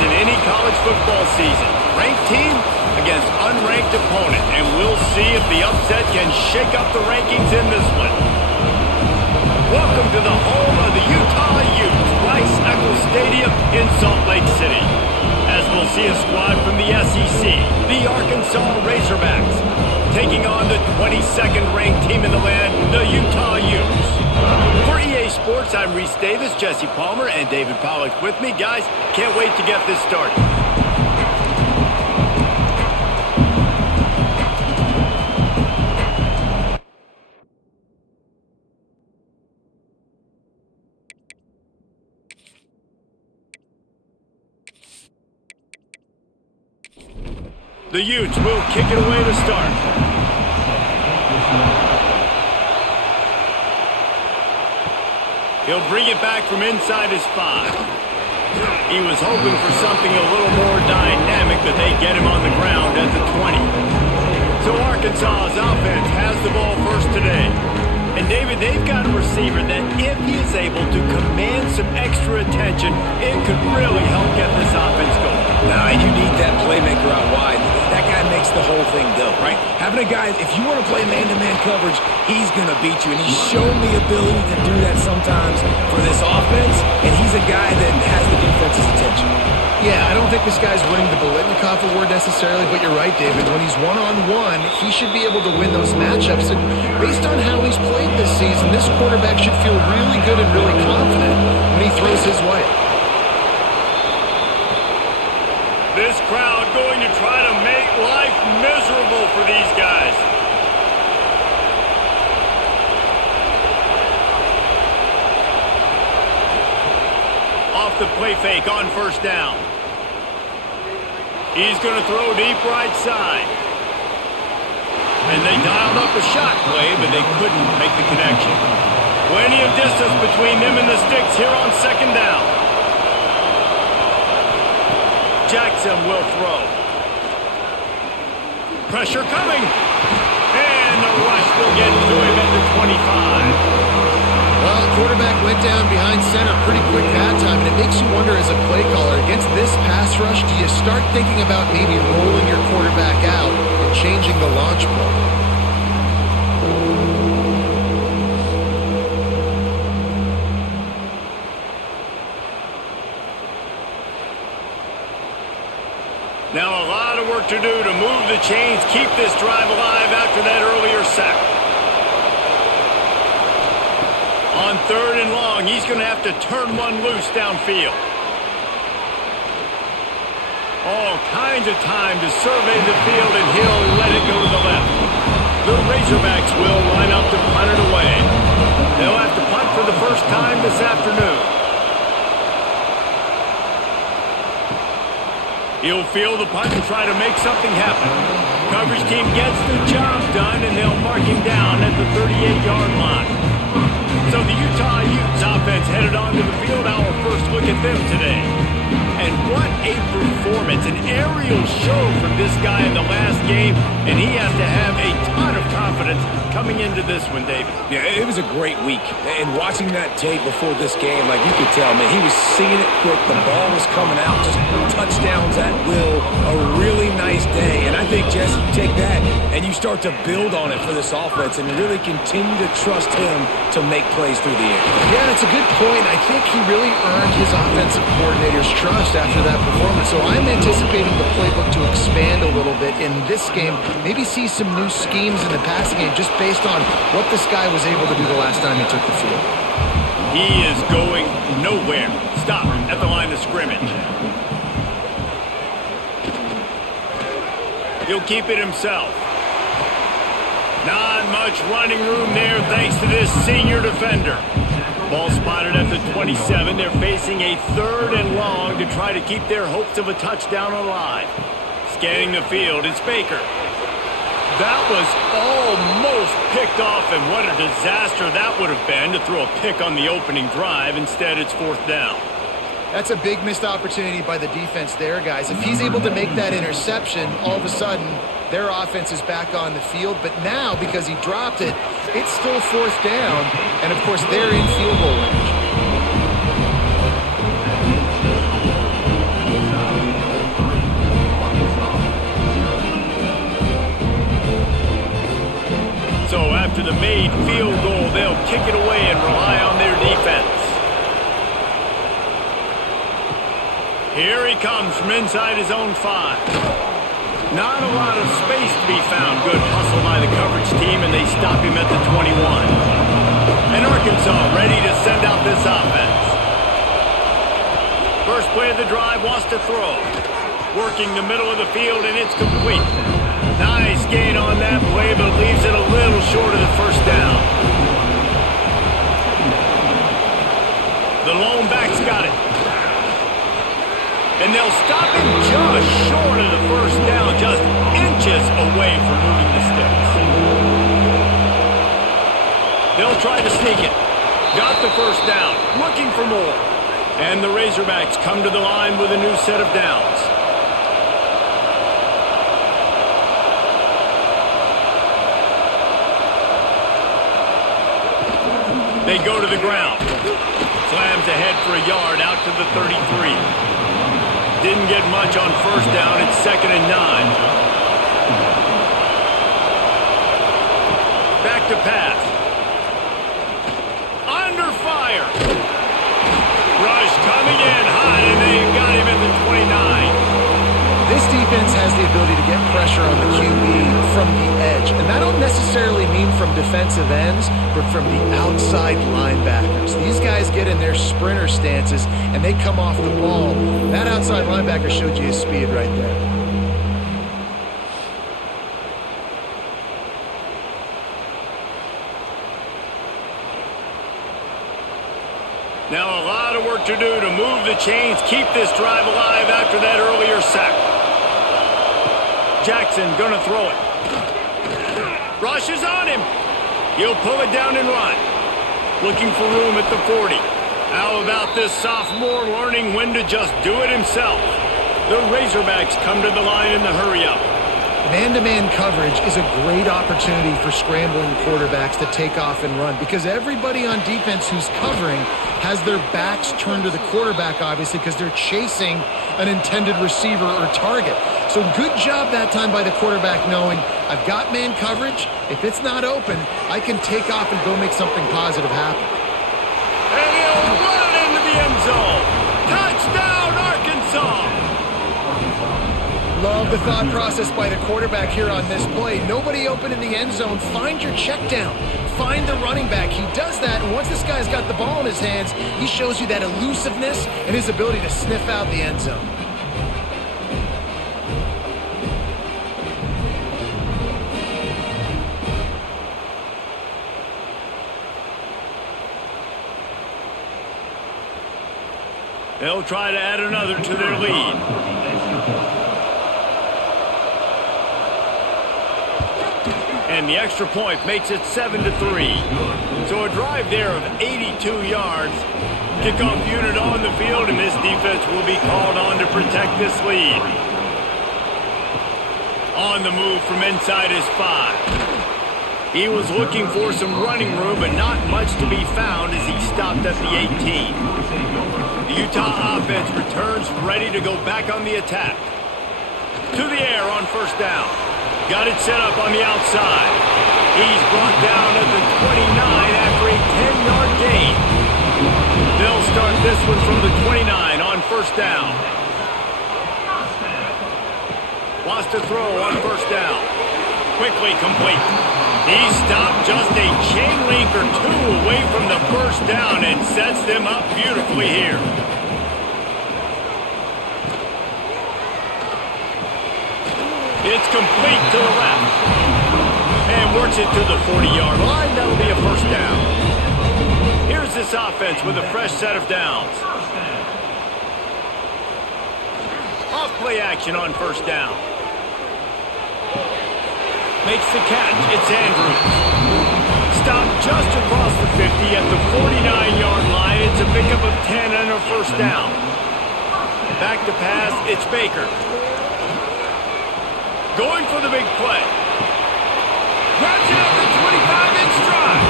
in any college football season. Ranked team against unranked opponent, and we'll see if the upset can shake up the rankings in this one. Welcome to the home of the Utah Utes, Rice-Eccles Stadium in Salt Lake City. As we'll see a squad from the SEC, the Arkansas Razorbacks, taking on the 22nd ranked team in the land, the Utah Utes. For EA Sports, I'm Reese Davis, Jesse Palmer, and David Pollack with me. Guys, can't wait to get this started. The Utes will kick it away to start. He'll bring it back from inside his 5. He was hoping for something a little more dynamic, but they get him on the ground at the 20. So Arkansas's offense has the ball first today. And David, they've got a receiver that if he is able to command some extra attention, it could really help get this offense going. Nah, you need that playmaker out wide. That guy makes the whole thing go, right? Having a guy, if you want to play man-to-man coverage, he's going to beat you. And he's shown the ability to do that sometimes for this offense. And he's a guy that has the defense's attention. Yeah, I don't think this guy's winning the Biletnikoff Award necessarily, but you're right, David. When he's one-on-one, he should be able to win those matchups. And based on how he's played this season, this quarterback should feel really good and really confident when he throws his way. This crowd going to try to make life miserable for these guys. Off the play fake on first down. He's going to throw deep right side. And they dialed up a shot play, but they couldn't make the connection. Plenty of distance between them and the sticks here on second down. Jackson will throw. Pressure coming. And the rush will get to him at the 25. Well, the quarterback went down behind center pretty quick that time, and it makes you wonder as a play caller, against this pass rush, do you start thinking about maybe rolling your quarterback out and changing the launch play? Now a lot of work to do to move the chains, keep this drive alive after that earlier sack. On third and long, he's going to have to turn one loose downfield. All kinds of time to survey the field, and he'll let it go to the left. The Razorbacks will line up to punt it away. They'll have to punt for the first time this afternoon. He'll field the punt and try to make something happen. Coverage team gets the job done, and they'll mark him down at the 38-yard line. So the Utah Utes offense headed onto the field. Our first look at them today. And what a performance, an aerial show from this guy in the last game, and he has to have a ton of confidence coming into this one, David. Yeah, it was a great week. And watching that tape before this game, like you could tell, man, he was seeing it quick. The ball was coming out, just touchdowns at will. A really nice day. And I think, Jesse, you take that and you start to build on it for this offense and really continue to trust him to make plays through the air. Yeah, it's a good point. I think he really earned his offensive coordinator's trust after that performance. So I'm anticipating the playbook to expand a little bit in this game. Maybe see some new schemes in the passing game just based on what this guy was able to do the last time he took the field. He is going nowhere. Stop at the line of scrimmage. He'll keep it himself. Not much running room there thanks to this senior defender. Ball spotted at the 27. They're facing a third and long to try to keep their hopes of a touchdown alive. Scanning the field, it's Baker. That was almost picked off, and what a disaster that would have been to throw a pick on the opening drive. Instead, it's fourth down. That's a big missed opportunity by the defense there, guys. If he's able to make that interception, all of a sudden, their offense is back on the field. But now, because he dropped it, it's still fourth down. And, of course, they're in field goal range. kick it away and rely on their defense. Here he comes from inside his own 5. Not a lot of space to be found. Good hustle by the coverage team, and they stop him at the 21. And Arkansas ready to send out this offense. First play of the drive, wants to throw. Working the middle of the field, and it's complete. Nice gain on that play, but leaves it a little short of the first down. The lone back's got it. And they'll stop him just short of the first down, just inches away from moving the sticks. They'll try to sneak it. Got the first down, looking for more. And the Razorbacks come to the line with a new set of downs. They go to the ground. Slams ahead for a yard out to the 33. Didn't get much on first down. It's 2nd and 9. Back to pass. Under fire. Rush coming in hot, and they got him at the 29. This defense has the ability to get pressure on the QB from the edge. And that don't necessarily mean from defensive ends, but from the outside linebackers. These guys get in their sprinter stances, and they come off the ball. That outside linebacker showed you his speed right there. Now a lot of work to do to move the chains, keep this drive alive after that earlier sack. Jackson gonna throw it. Rush is on him. He'll pull it down and run. Looking for room at the 40. How about this sophomore learning when to just do it himself? The Razorbacks come to the line in the hurry-up. Man-to-man coverage is a great opportunity for scrambling quarterbacks to take off and run because everybody on defense who's covering has their backs turned to the quarterback, obviously, because they're chasing an intended receiver or target. So good job that time by the quarterback knowing I've got man coverage. If it's not open, I can take off and go make something positive happen. And he'll run it into the end zone. Touchdown, Arkansas! Love the thought process by the quarterback here on this play. Nobody open in the end zone. Find your check down. Find the running back. He does that, and once this guy's got the ball in his hands, he shows you that elusiveness and his ability to sniff out the end zone. They'll try to add another to their lead. And the extra point makes it 7-3. So a drive there of 82 yards. Kickoff unit on the field, and this defense will be called on to protect this lead. On the move from inside his 5. He was looking for some running room, but not much to be found as he stopped at the 18. The Utah offense returns ready to go back on the attack. To the air on first down. Got it set up on the outside. He's brought down at the 29 after a 10-yard gain. They'll start this one from the 29 on first down. Wants to throw on first down. Quickly complete. He stopped just a chain link or two away from the first down and sets them up beautifully here. It's complete to the left. And works it to the 40-yard line. That'll be a first down. Here's this offense with a fresh set of downs. Off play action on first down. Makes the catch. It's Andrews. Stopped just across the 50 at the 49-yard line. It's a pickup of 10 and a first down. Back to pass. It's Baker. Going for the big play. Grabs it at the 25-inch stride.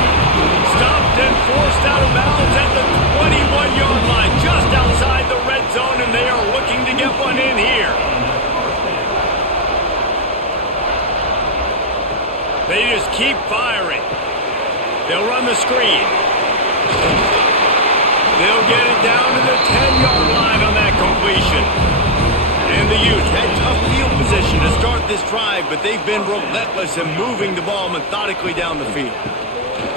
Stopped and forced out of bounds at the 21-yard line, just outside the red zone, and they are looking to get one in here. They just keep firing. They'll run the screen. They'll get it down to the 10-yard line on that completion. And the Utes had tough field position to start this drive, but they've been relentless in moving the ball methodically down the field.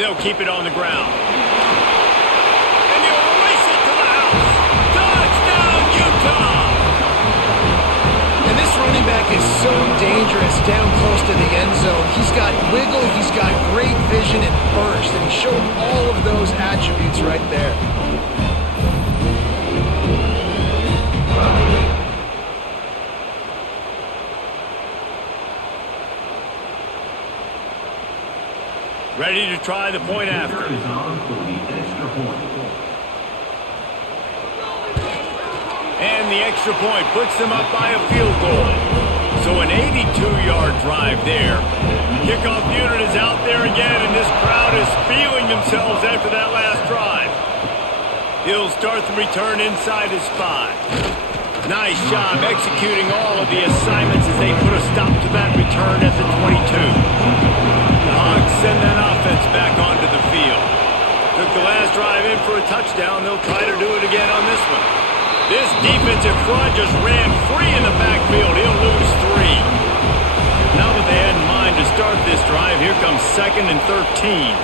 They'll keep it on the ground. And they'll race it to the house. Touchdown, Utah! And this running back is so dangerous down close to the end zone. He's got wiggle, he's got great vision and burst, and he showed all of those attributes right there. Ready to try the point after. And the extra point puts them up by a field goal. So an 82-yard drive there. Kickoff unit is out there again, and this crowd is feeling themselves after that last drive. He'll start the return inside his 5. Nice job executing all of the assignments as they put a stop to that return at the 22. The Hogs send that offense back onto the field. Took the last drive in for a touchdown. They'll try to do it again on this one. This defensive front just ran free in the backfield. He'll lose 3. Not what they had in mind to start this drive. Here comes 2nd and 13.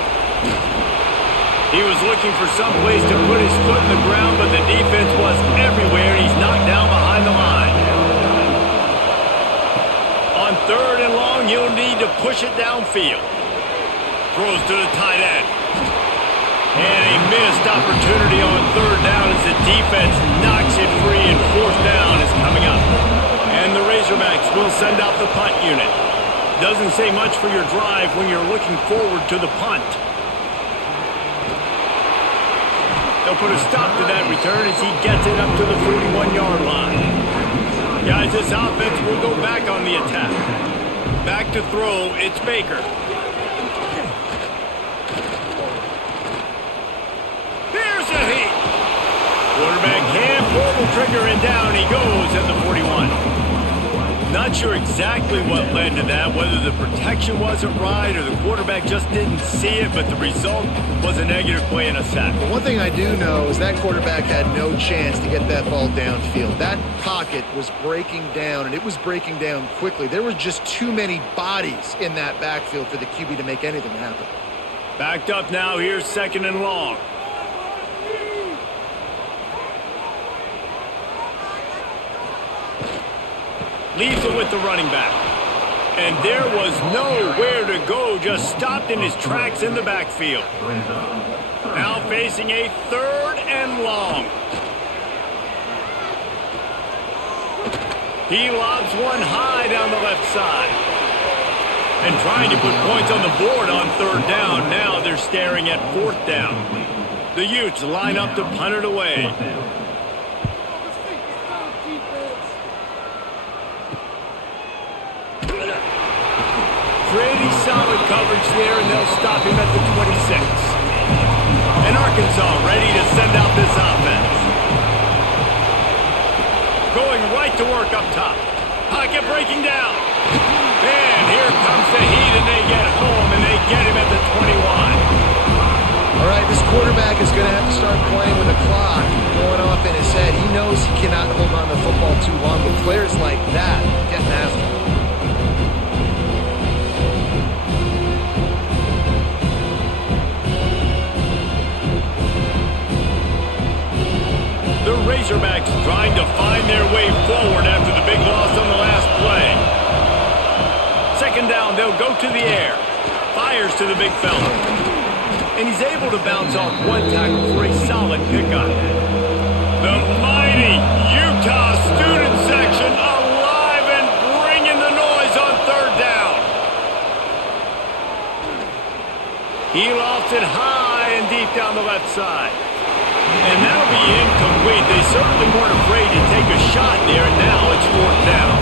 He was looking for some place to put his foot in the ground, but the defense was everywhere. He's knocked down behind the line. On 3rd and long, he'll need to push it downfield. Throws to the tight end. And a missed opportunity on 3rd down as the defense knocks it free, and 4th down is coming up. And the Razorbacks will send out the punt unit. Doesn't say much for your drive when you're looking forward to the punt. They'll put a stop to that return as he gets it up to the 41-yard line. Guys, this offense will go back on the attack. Back to throw, it's Baker. Here's a heat. Quarterback can't pull the trigger, and down he goes at the 41. Not sure exactly what led to that, whether the protection wasn't right or the quarterback just didn't see it, but the result was a negative play and a sack. But one thing I do know is that quarterback had no chance to get that ball downfield. That pocket was breaking down, and it was breaking down quickly. There were just too many bodies in that backfield for the QB to make anything happen. Backed up now, here's 2nd and long. Leaves it with the running back. And there was nowhere to go, just stopped in his tracks in the backfield. Now facing a 3rd and long. He lobs one high down the left side. And trying to put points on the board on 3rd down. Now they're staring at 4th down. The Utes line up to punt it away. Pretty solid coverage there, and they'll stop him at the 26. And Arkansas ready to send out this offense. Going right to work up top. Pocket breaking down. And here comes the heat, and they get home, and they get him at the 21. All right, this quarterback is going to have to start playing with a clock going off in his head. He knows he cannot hold on to the football too long, but players like that getting after him. The Razorbacks trying to find their way forward after the big loss on the last play. 2nd down, they'll go to the air. Fires to the big fella. And he's able to bounce off one tackle for a solid pickup. The mighty Utah student section alive and bringing the noise on 3rd down. He lofts it high and deep down the left side. And that'll be incomplete. They certainly weren't afraid to take a shot there, and now it's 4th down.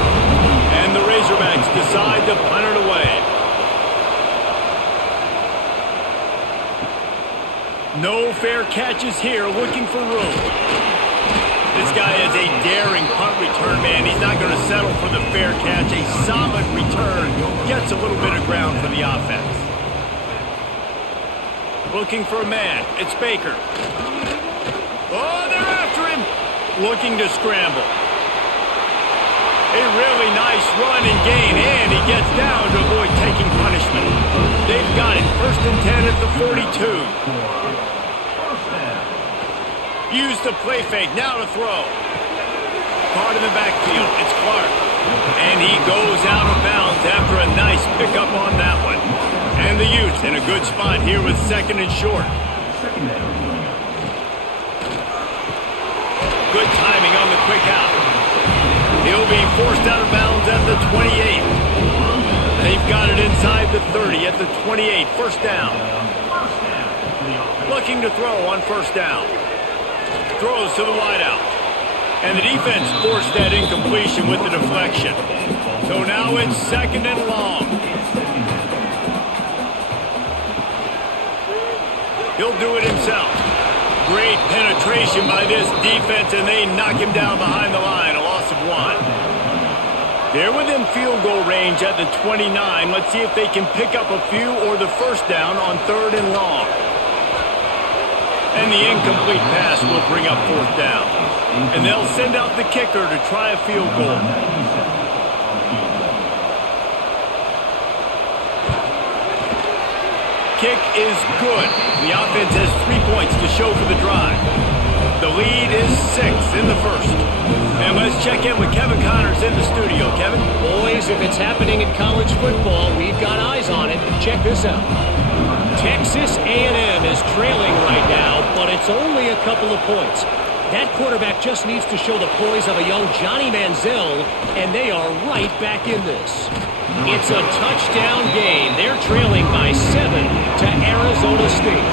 And the Razorbacks decide to punt it away. No fair catches here, looking for room. This guy is a daring punt return man. He's not going to settle for the fair catch. A solid return gets a little bit of ground for the offense. Looking for a man. It's Baker. Oh, they're after him. Looking to scramble. A really nice run and gain, and he gets down to avoid taking punishment. They've got it. 1st and 10 at the 42. Use the play fake. Now to throw. Caught in the backfield. It's Clark. And he goes out of bounds after a nice pickup on that one. And the Utes in a good spot here with 2nd and short. Good timing on the quick out. He'll be forced out of bounds at the 28. They've got it inside the 30 at the 28. 1st down. Looking to throw on 1st down. Throws to the wideout. And the defense forced that incompletion with the deflection. So now it's 2nd and long. He'll do it himself. Great penetration by this defense, and they knock him down behind the line. A loss of 1. They're within field goal range at the 29. Let's see if they can pick up a few or the 1st down on 3rd and long. And the incomplete pass will bring up 4th down. And they'll send out the kicker to try a field goal. Kick is good. The offense has 3 points to show for the drive. The lead is 6 in the 1st. And let's check in with Kevin Connors in the studio. Kevin? Boys, if it's happening in college football, we've got eyes on it. Check this out. Texas A&M is trailing right now, but it's only a couple of points. That quarterback just needs to show the poise of a young Johnny Manziel, and they are right back in this. It's a touchdown game. They're trailing by 7 to Arizona State.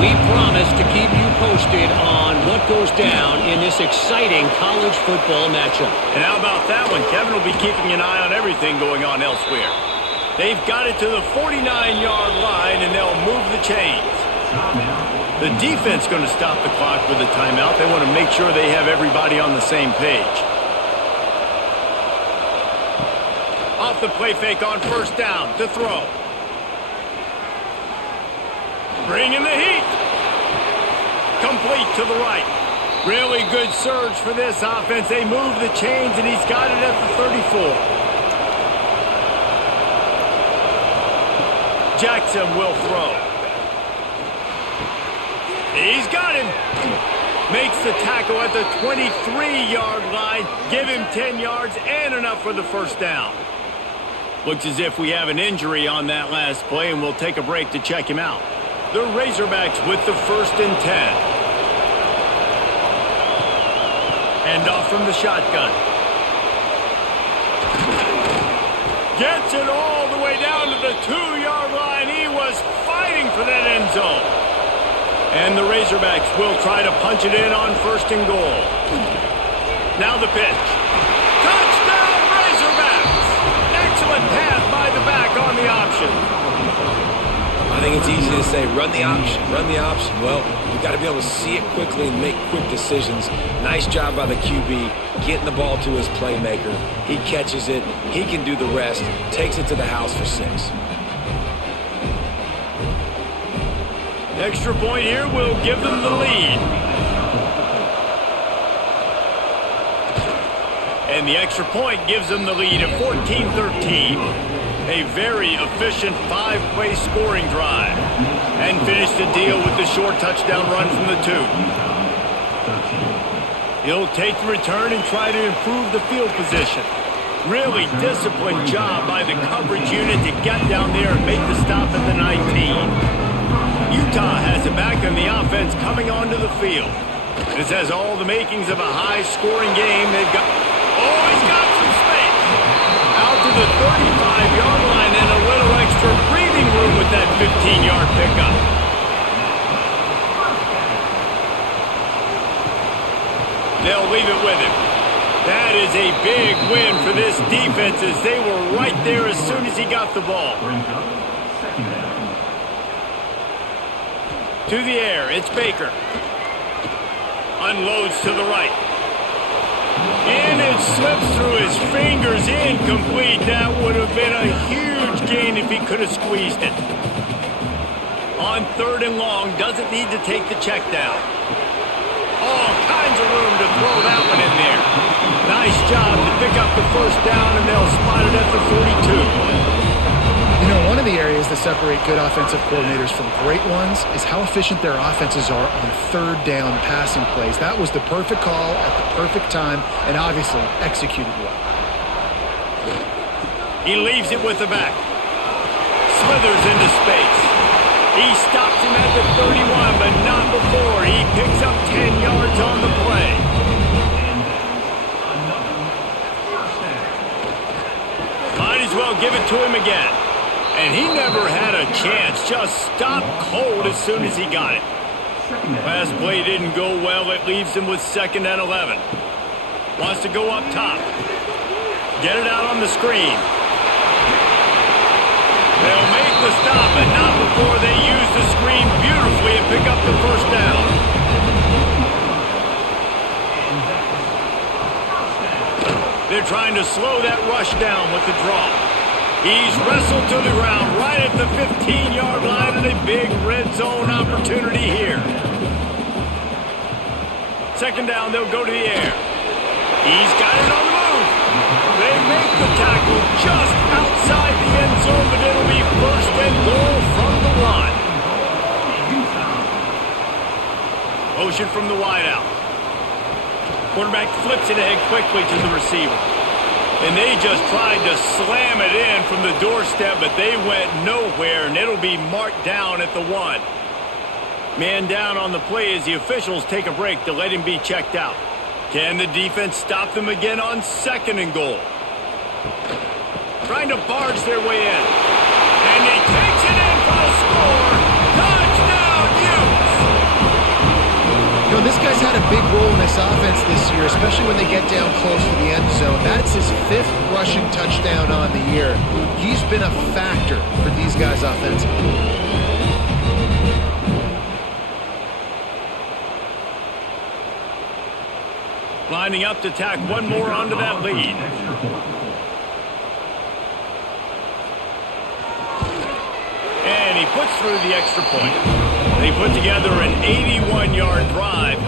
We promise to keep you posted on what goes down in this exciting college football matchup. And how about that one? Kevin will be keeping an eye on everything going on elsewhere. They've got it to the 49-yard line, and they'll move the chains. The defense going to stop the clock with a timeout. They want to make sure they have everybody on the same page. Off the play fake on 1st down to throw. Bringing the heat. Complete to the right. Really good surge for this offense. They move the chains, and he's got it at the 34. Jackson will throw. He's got him. Makes the tackle at the 23-yard line. Give him 10 yards and enough for the 1st down. Looks as if we have an injury on that last play, and we'll take a break to check him out. The Razorbacks with the 1st and 10. Hand off from the shotgun. Gets it all the way down to the 2-yard line. He was fighting for that end zone. And the Razorbacks will try to punch it in on 1st and goal. Now the pitch. Touchdown Razorbacks! Excellent pass by the back on the option. I think it's easy to say, run the option, run the option. Well, you've got to be able to see it quickly and make quick decisions. Nice job by the QB, getting the ball to his playmaker. He catches it. He can do the rest. Takes it to the house for 6. Extra point here will give them the lead. And the extra point gives them the lead at 14-13. A very efficient 5-play scoring drive. And finish the deal with the short touchdown run from the 2. He'll take the return and try to improve the field position. Really disciplined job by the coverage unit to get down there and make the stop at the 19. Utah has it back in the offense coming onto the field. This has all the makings of a high-scoring game. They've got... Oh, he's got some space. Out to the 35-yard line and a little extra breathing room with that 15-yard pickup. They'll leave it with him. That is a big win for this defense as they were right there as soon as he got the ball. To the air, it's Baker. Unloads to the right. And it slips through his fingers, incomplete. That would have been a huge gain if he could have squeezed it. On On 3rd and long, doesn't need to take the check down. All kinds of room to throw that one in there. Nice job to pick up the first down, and they'll spot it at the 42. You know, one of the areas that separate good offensive coordinators from great ones is how efficient their offenses are on 3rd down passing plays. That was the perfect call at the perfect time and obviously executed well. He leaves it with the back. Slithers into space. He stops him at the 31, but not before. He picks up 10 yards on the play. Might as well give it to him again. And he never had a chance. Just stopped cold as soon as he got it. Last play didn't go well. It leaves him with 2nd and 11. Wants to go up top. Get it out on the screen. They'll make the stop, but not before they use the screen beautifully and pick up the first down. They're trying to slow that rush down with the draw. He's wrestled to the ground right at the 15-yard line, and a big red zone opportunity here. 2nd down, they'll go to the air. He's got it on the move. They make the tackle just outside the end zone, but it'll be 1st and goal from the 1. Motion from the wideout. Quarterback flips it ahead quickly to the receiver. And they just tried to slam it in from the doorstep, but they went nowhere, and it'll be marked down at the 1. Man down on the play as the officials take a break to let him be checked out. Can the defense stop them again on 2nd and goal? Trying to barge their way in. And he takes it in for the score. Touchdown, Utes! You know, this guy's had a big role in this offense this year, especially when they get down close to the end zone. That's his 5th rushing touchdown on the year. He's been a factor for these guys offensively. Lining up to tack one more onto that lead. And he puts through the extra point. They put together an 81-yard drive.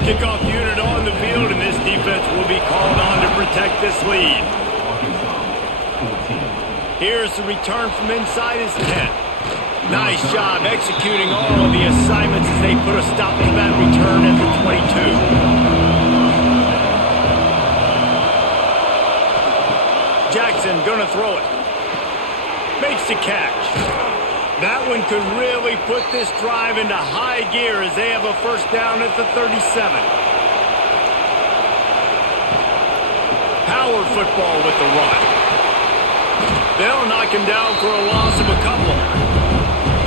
Kickoff unit on the field, and this defense will be called on to protect this lead. Here's the return from inside his 10. Nice job executing all of the assignments as they put a stop to that return at the 22. Jackson gonna throw it. Makes the catch. That one could really put this drive into high gear as they have a 1st down at the 37. Power football with the run. They'll knock him down for a loss of a couple.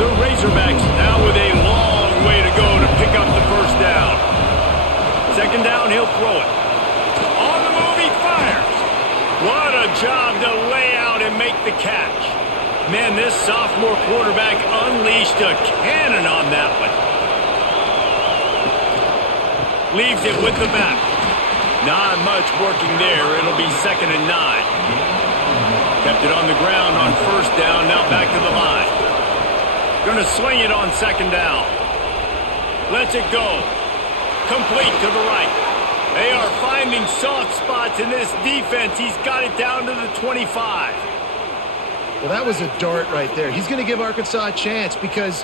The Razorbacks now with a long way to go to pick up the 1st down. 2nd down, he'll throw it. On the move, he fires. What a job to lay out and make the catch. Man, this sophomore quarterback unleashed a cannon on that one. Leaves it with the back. Not much working there. It'll be 2nd and 9. Kept it on the ground on 1st down, now back to the line. Gonna swing it on 2nd down. Lets it go. Complete to the right. They are finding soft spots in this defense. He's got it down to the 25. Well, that was a dart right there. He's going to give Arkansas a chance because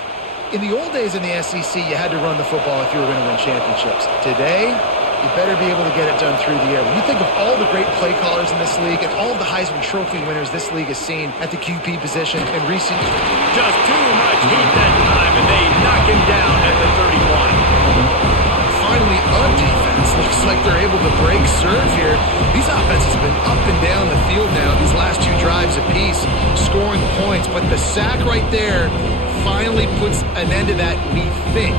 in the old days in the SEC, you had to run the football if you were going to win championships. Today, you better be able to get it done through the air. When you think of all the great play callers in this league and all the Heisman Trophy winners this league has seen at the QP position in recent years. Just too much heat that time, and they knock him down at the 31. Finally, on defense, looks like they're able to break serve here. These offenses have been up and down the field now, these last 2 drives apiece, scoring points. But the sack right there finally puts an end to that, we think.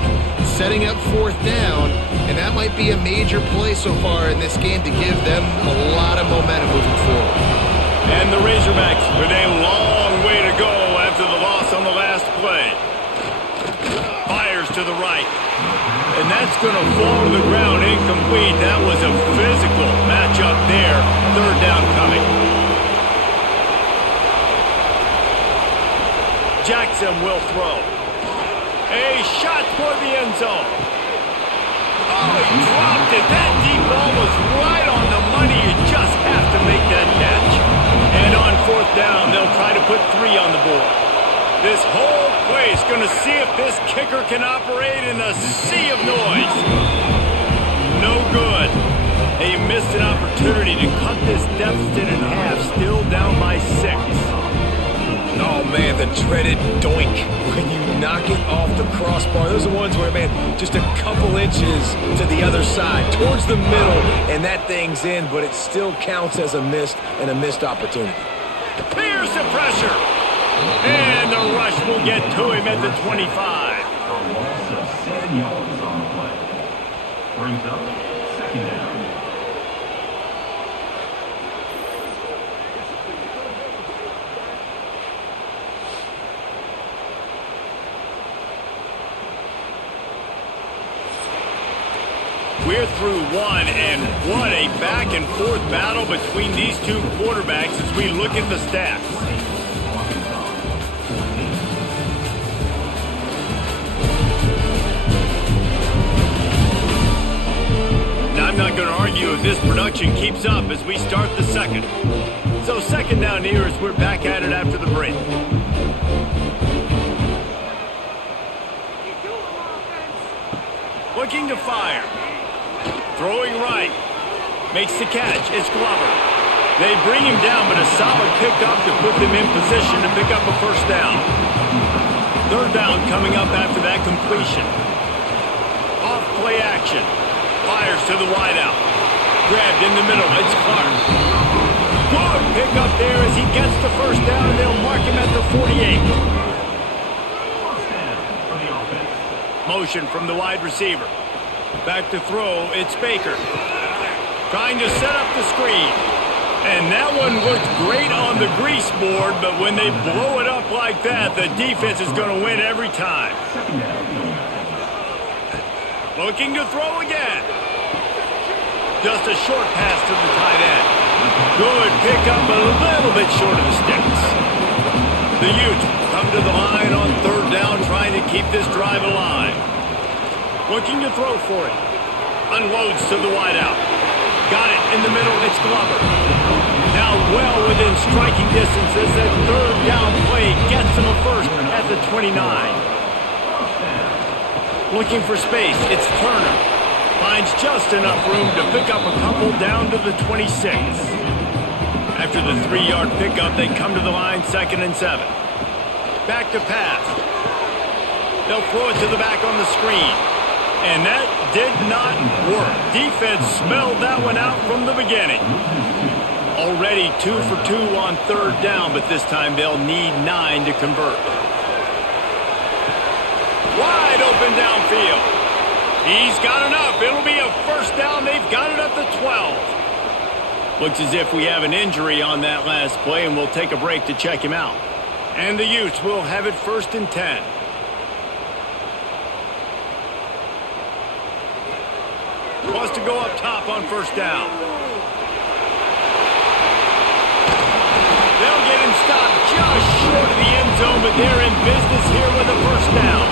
Setting up 4th down, and that might be a major play so far in this game to give them a lot of momentum moving forward. And the Razorbacks with a long way to go after the loss on the last play. Fires to the right. And that's going to fall to the ground incomplete. That was a physical matchup there. 3rd down coming. Jackson will throw. A shot toward the end zone. Oh, he dropped it. That deep ball was right on the money. You just have to make that catch. And on fourth down, they'll try to put 3 on the board. This whole play is going to see if this kicker can operate in a sea of noise. No good. They missed an opportunity to cut this deficit in half, still down by 6. Oh, man, the dreaded doink when you knock it off the crossbar. Those are the ones where, man, just a couple inches to the other side, towards the middle, and that thing's in, but it still counts as a missed opportunity. Here's the pressure. And the rush will get to him at the 25. Brings up second down. We're through one, and what a back-and-forth battle between these two quarterbacks as we look at the stats. Now, I'm not going to argue if this production keeps up as we start the second. So second down here as we're back at it after the break. Looking to fire. Throwing right. Makes the catch. It's Glover. They bring him down, but a solid pickup to put them in position to pick up a first down. Third down coming up after that completion. Off play action. Fires to the wideout. Grabbed in the middle. It's Clark. Good pickup there as he gets the first down, and they'll mark him at the 48. Motion from the wide receiver. Back to throw, it's Baker. Trying to set up the screen. And that one looked great on the grease board, but when they blow it up like that, the defense is going to win every time. Looking to throw again. Just a short pass to the tight end. Good pickup, a little bit short of the sticks. The Utes come to the line on third down, trying to keep this drive alive. Looking to throw for it. Unloads to the wideout. Got it in the middle, it's Glover. Now well within striking distance as that third down play gets him a first at the 29. Looking for space, it's Turner. Finds just enough room to pick up a couple down to the 26. After the 3-yard pickup, they come to the line 2nd and 7. Back to pass. They'll throw it to the back on the screen. And that did not work. Defense smelled that one out from the beginning. Already 2 for 2 on third down, but this time they'll need 9 to convert. Wide open downfield. He's got enough. It'll be a first down. They've got it at the 12. Looks as if we have an injury on that last play, and we'll take a break to check him out. And the Utes will have it 1st and 10. Wants to go up top on first down. They'll get him stopped just short of the end zone, but they're in business here with a first down.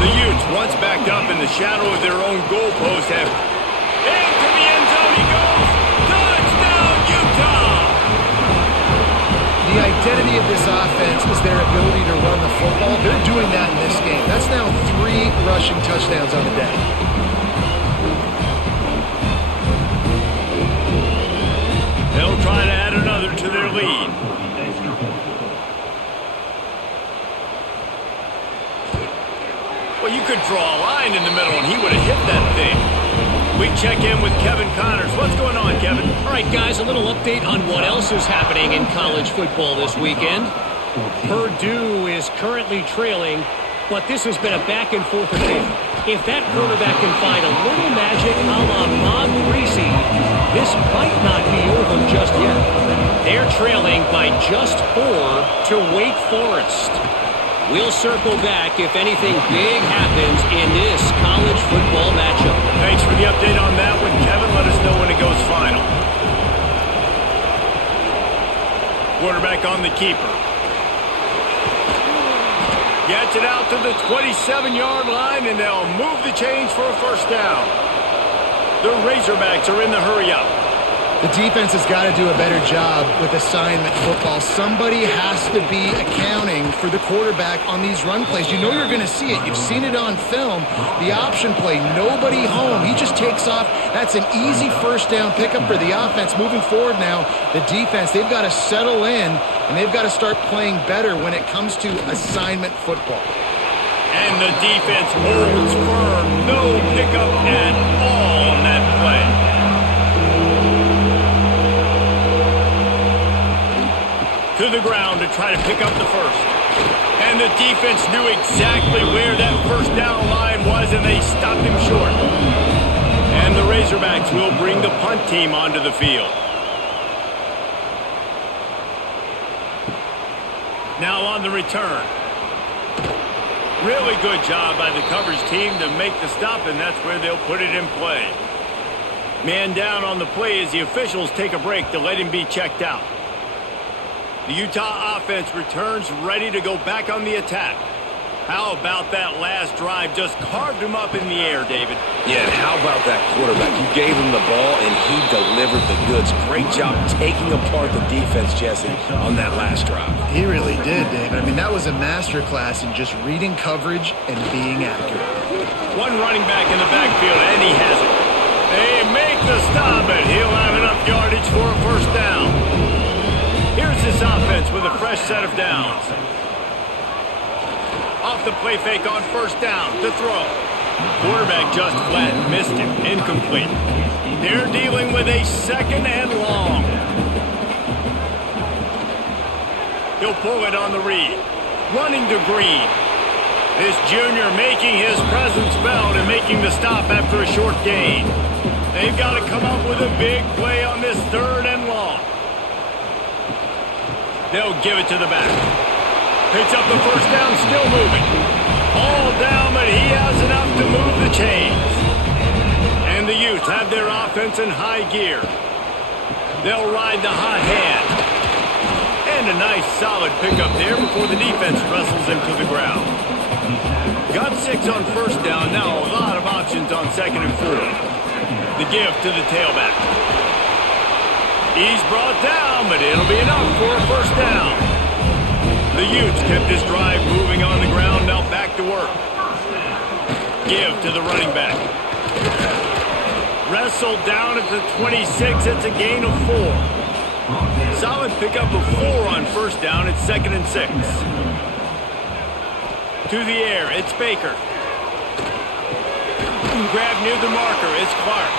The Utes, once backed up in the shadow of their own goalpost, have into the end zone he goes. Touchdown, Utah! The identity of this offense is their ability to run the football. They're doing that in this game. That's now 3 rushing touchdowns on the day. They'll try to add another to their lead. Well, you could draw a line in the middle and he would have hit that thing. We check in with Kevin Connors. What's going on, Kevin? All right, guys, a little update on what else is happening in college football this weekend. Purdue is currently trailing, but this has been a back-and-forth affair. If that quarterback can find a little magic a la Bob Greasy, this might not be over just yet. They're trailing by just 4 to Wake Forest. We'll circle back if anything big happens in this college football matchup. Thanks for the update on that one, Kevin. Let us know when it goes final. Quarterback on the keeper. Gets it out to the 27-yard line, and they'll move the chains for a first down. The Razorbacks are in the hurry-up. The defense has got to do a better job with assignment football. Somebody has to be accounting for the quarterback on these run plays. You know you're going to see it. You've seen it on film. The option play, nobody home. He just takes off. That's an easy first down pickup for the offense. Moving forward now, the defense, they've got to settle in, and they've got to start playing better when it comes to assignment football. And the defense holds firm. No pickup at all on that play. To the ground to try to pick up the first. And the defense knew exactly where that first down line was, and they stopped him short. And the Razorbacks will bring the punt team onto the field. Now on the return. Really good job by the coverage team to make the stop, and that's where they'll put it in play. Man down on the play as the officials take a break to let him be checked out. The Utah offense returns ready to go back on the attack. How about that last drive? Just carved him up in the air, David. Yeah, and how about that quarterback? You gave him the ball, and he delivered the goods. Great job taking apart the defense, Jesse, on that last drive. He really did, David. I mean, that was a masterclass in just reading coverage and being accurate. One running back in the backfield, and he has it. They make the stop, and he'll have enough yardage for a first down. Here's this offense with a fresh set of downs. Off the play fake on first down to throw. Quarterback just flat missed him. Incomplete. They're dealing with a second and long. He'll pull it on the read. Running to Green. This junior making his presence felt and making the stop after a short gain. They've got to come up with a big play on this third and long. They'll give it to the back. Picks up the first down, still moving. All down, but he has enough to move the chains. And the Utes have their offense in high gear. They'll ride the hot hand. And a nice solid pickup there before the defense wrestles him to the ground. Got 6 on first down, now a lot of options on second and 4. The give to the tailback. He's brought down, but it'll be enough for a first down. The Utes kept this drive moving on the ground, now back to work. Give to the running back. Wrestled down at the 26, it's a gain of 4. Solid pickup of 4 on first down, it's 2nd and 6. To the air, it's Baker. Grab near the marker, it's Clark.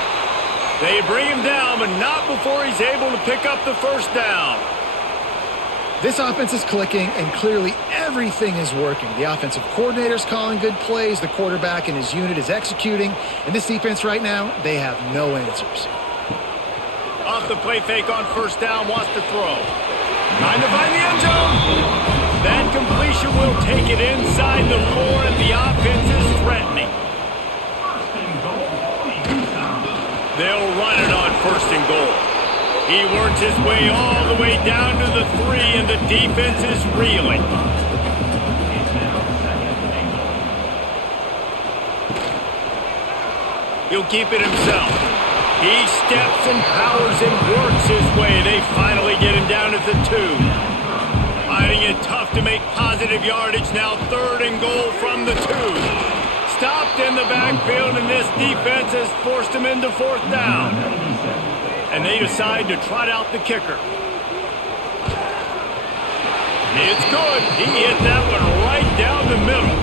They bring him down, but not before he's able to pick up the first down. This offense is clicking, and clearly everything is working. The offensive coordinator's calling good plays. The quarterback and his unit is executing. And this defense right now, they have no answers. Off the play fake on first down, wants to throw. Trying to find the end zone. That completion will take it inside the 4, and the offense is threatening. They'll run it on first and goal. He works his way all the way down to the 3, and the defense is reeling. He'll keep it himself. He steps and powers and works his way. They finally get him down at the 2. Finding it tough to make positive yardage now. 3rd and goal from the 2. Stopped in the backfield, and this defense has forced him into 4th down. And they decide to trot out the kicker. It's good. He hit that one right down the middle.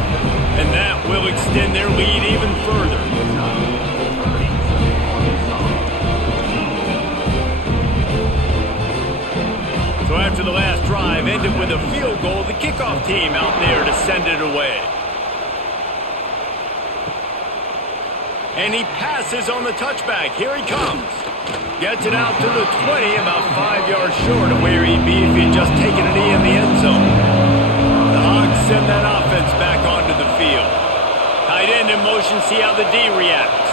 And that will extend their lead even further. So after the last drive ended with a field goal, the kickoff team out there to send it away. And he passes on the touchback. Here he comes. Gets it out to the 20, about 5 yards short of where he'd be if he'd just taken a knee in the end zone. The Hogs send that offense back onto the field. Tight end in motion, see how the D reacts.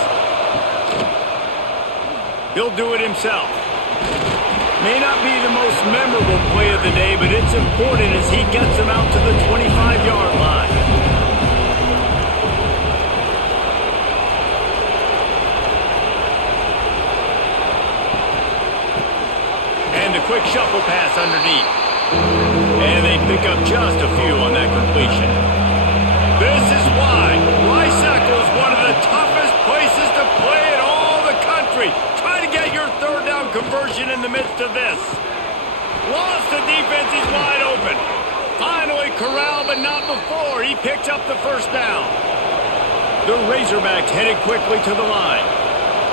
He'll do it himself. May not be the most memorable play of the day, but it's important as he gets him out to the 25-yard line. quick shuffle pass underneath. And they pick up just a few on that completion. This is why Lysacle is one of the toughest places to play in all the country. Try to get your third down conversion in the midst of this. Lost the defense, he's wide open. Finally corralled, but not before. He picks up the first down. The Razorbacks headed quickly to the line.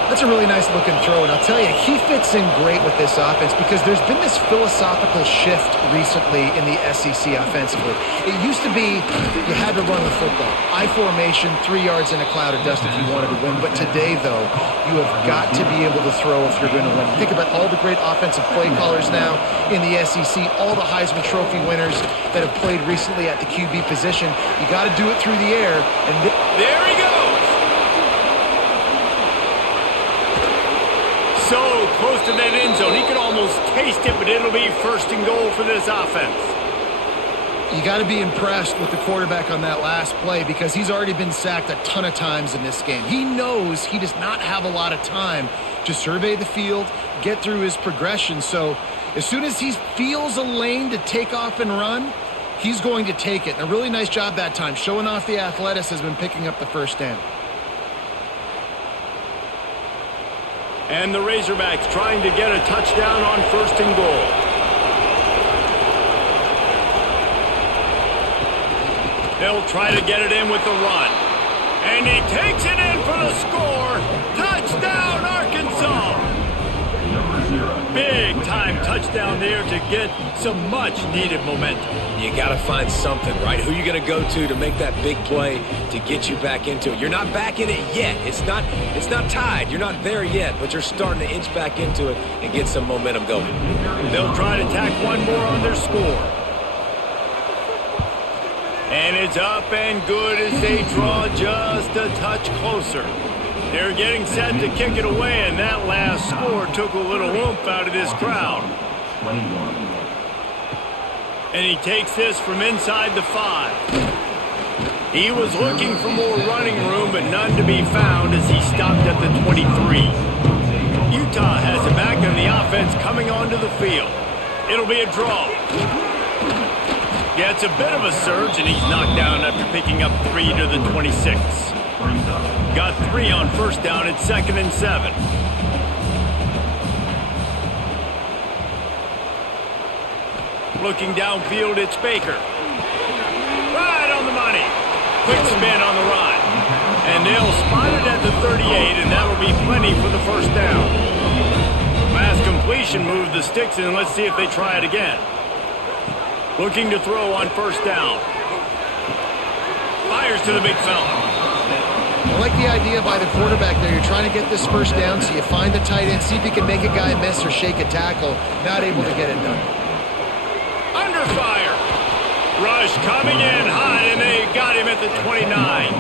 That's a really nice looking throw, and I'll tell you, he fits in great with this offense because there's been this philosophical shift recently in the SEC offensively. It used to be you had to run the football. I formation, 3 yards in a cloud of dust if you wanted to win. But today, though, you have got to be able to throw if you're going to win. Think about all the great offensive play callers now in the SEC, all the Heisman Trophy winners that have played recently at the QB position. You got to do it through the air. And there he goes. So close to that end zone, he could almost taste it, but it'll be first and goal for this offense. You got to be impressed with the quarterback on that last play because he's already been sacked a ton of times in this game. He knows he does not have a lot of time to survey the field, get through his progression. So as soon as he feels a lane to take off and run, he's going to take it. And a really nice job that time, showing off the athleticism and picking up the first down. And the Razorbacks trying to get a touchdown on first and goal. They'll try to get it in with the run. And he takes it in for the score. Touchdown, Arkansas! Big time touchdown there to get some much needed momentum. You got to find something, right? Who you going to go to make that big play to get you back into it? You're not back in it yet. It's not tied. You're not there yet, but you're starting to inch back into it and get some momentum going. They'll try to tack one more on their score. And it's up and good as they draw just a touch closer. They're getting set to kick it away, and that last score took a little oomph out of this crowd. 21. And he takes this from inside the 5. He was looking for more running room, but none to be found as he stopped at the 23. Utah has it back in the offense coming onto the field. It'll be a draw. Gets a bit of a surge, and he's knocked down after picking up 3 to the 26. Got 3 on first down at 2nd and 7. Looking downfield, it's Baker. Right on the money. Quick spin on the run. And they'll spot it at the 38, and that'll be plenty for the first down. Last completion moved the sticks, and let's see if they try it again. Looking to throw on first down. Fires to the big fella. I like the idea by the quarterback there. You're trying to get this first down, so you find the tight end, see if you can make a guy miss or shake a tackle. Not able to get it done. Under fire. Rush coming in hot, and they got him at the 29.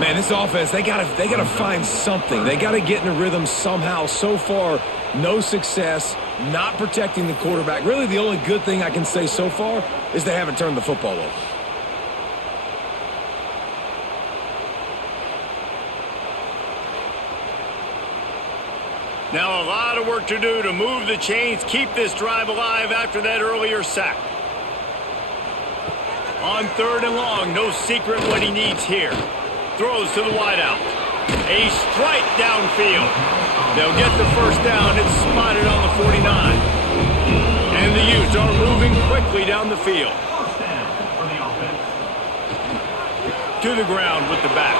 Man, this offense, they gotta find something. They gotta get in a rhythm somehow. So far, no success, not protecting the quarterback. Really, the only good thing I can say so far is they haven't turned the football over. Now a lot of work to do to move the chains, keep this drive alive after that earlier sack. On 3rd and long, no secret what he needs here. Throws to the wideout. A strike downfield. They'll get the first down. It's spotted on the 49. And the Utes are moving quickly down the field. To the ground with the back.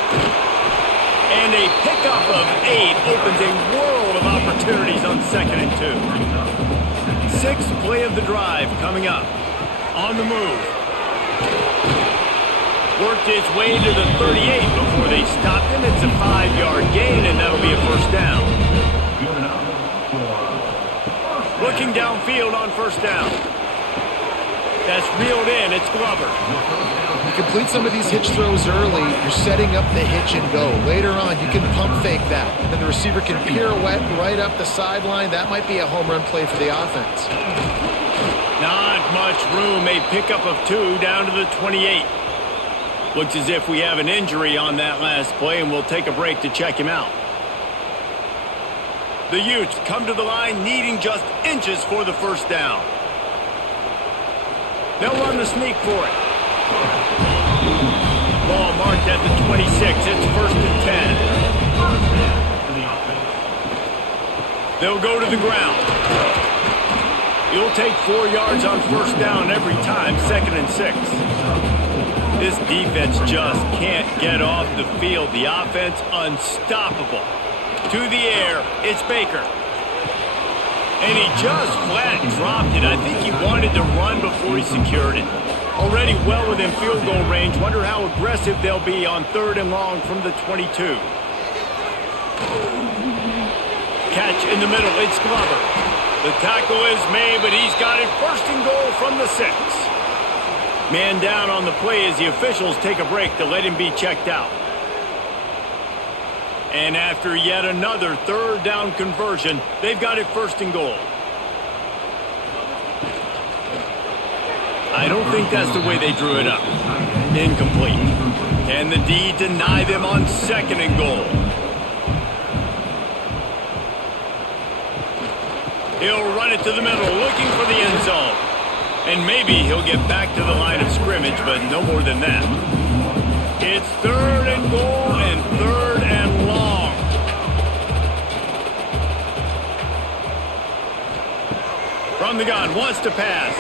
And a pickup of 8 opens a world of opportunities on 2nd and 2. 6th play of the drive coming up. On the move. Worked its way to the 38 before they stopped him. It's a 5-yard gain, and that'll be a first down. Looking downfield on first down. That's reeled in. It's Glover. You complete some of these hitch throws early, you're setting up the hitch and go. Later on, you can pump fake that. And then the receiver can pirouette right up the sideline. That might be a home run play for the offense. Not much room. A pickup of 2 down to the 28. Looks as if we have an injury on that last play, and we'll take a break to check him out. The Utes come to the line needing just inches for the first down. They'll run the sneak for it. Ball marked at the 26. It's 1st and 10. They'll go to the ground. You'll take 4 yards on first down every time, 2nd and 6. This defense just can't get off the field. The offense unstoppable. To the air, it's Baker. And he just flat dropped it. I think he wanted to run before he secured it. Already well within field goal range. Wonder how aggressive they'll be on 3rd and long from the 22. Catch in the middle, it's Glover. The tackle is made, but he's got it 1st and goal from the 6. Man down on the play as the officials take a break to let him be checked out. And after yet another 3rd down conversion, they've got it 1st and goal. I don't think that's the way they drew it up. Incomplete. Can the D deny them on 2nd and goal? He'll run it to the middle, looking for the end zone. And maybe he'll get back to the line of scrimmage, but no more than that. It's 3rd and goal and 3rd and long. From the gun, wants to pass.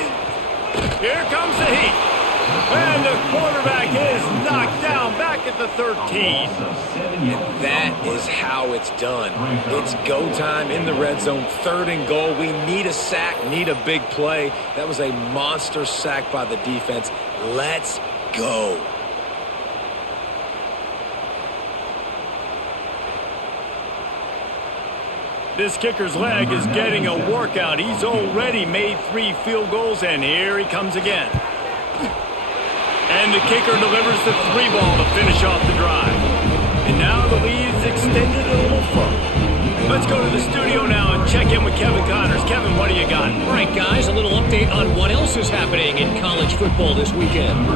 Here comes the heat. And the quarterback is knocked down back at the 13. And that is how it's done. It's go time in the red zone, 3rd and goal. We need a sack, need a big play. That was a monster sack by the defense. Let's go. This kicker's leg is getting a workout. He's already made 3 field goals, and here he comes again. And the kicker delivers the 3 ball to finish off the drive. And now the lead is extended a little further. Let's go to the studio now and check in with Kevin Connors. Kevin, what do you got? All right, guys, a little update on what else is happening in college football this weekend.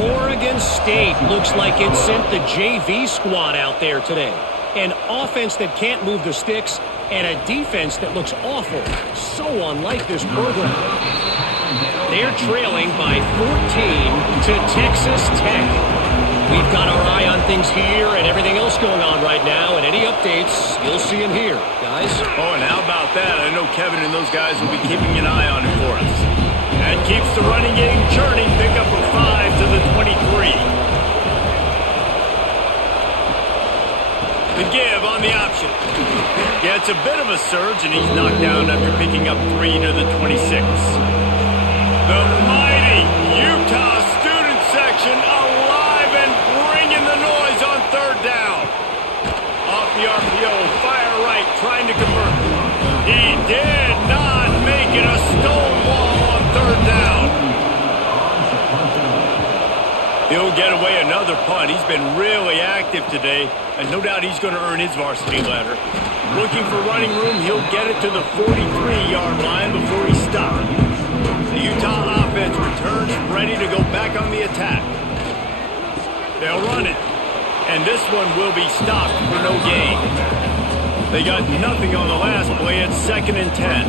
Oregon State looks like it sent the JV squad out there today. An offense that can't move the sticks and a defense that looks awful. So unlike this program. They're trailing by 14 to Texas Tech. We've got our eye on things here and everything else going on right now, and any updates, you'll see them here, guys. Oh, and how about that? I know Kevin and those guys will be keeping an eye on it for us. And keeps the running game churning. Pick up a 5 to the 23. The give on the option. Gets a bit of a surge, and he's knocked down after picking up 3 to the 26. The mighty Utah student section alive and bringing the noise on 3rd down. Off the RPO, fire right, trying to convert. He did not make it. A stone wall on 3rd down. He'll get away another punt. He's been really active today, and no doubt he's going to earn his varsity letter. Looking for running room, he'll get it to the 43-yard line before he stops. The Utah offense returns ready to go back on the attack. They'll run it, and this one will be stopped for no gain. They got nothing on the last play. It's 2nd and 10.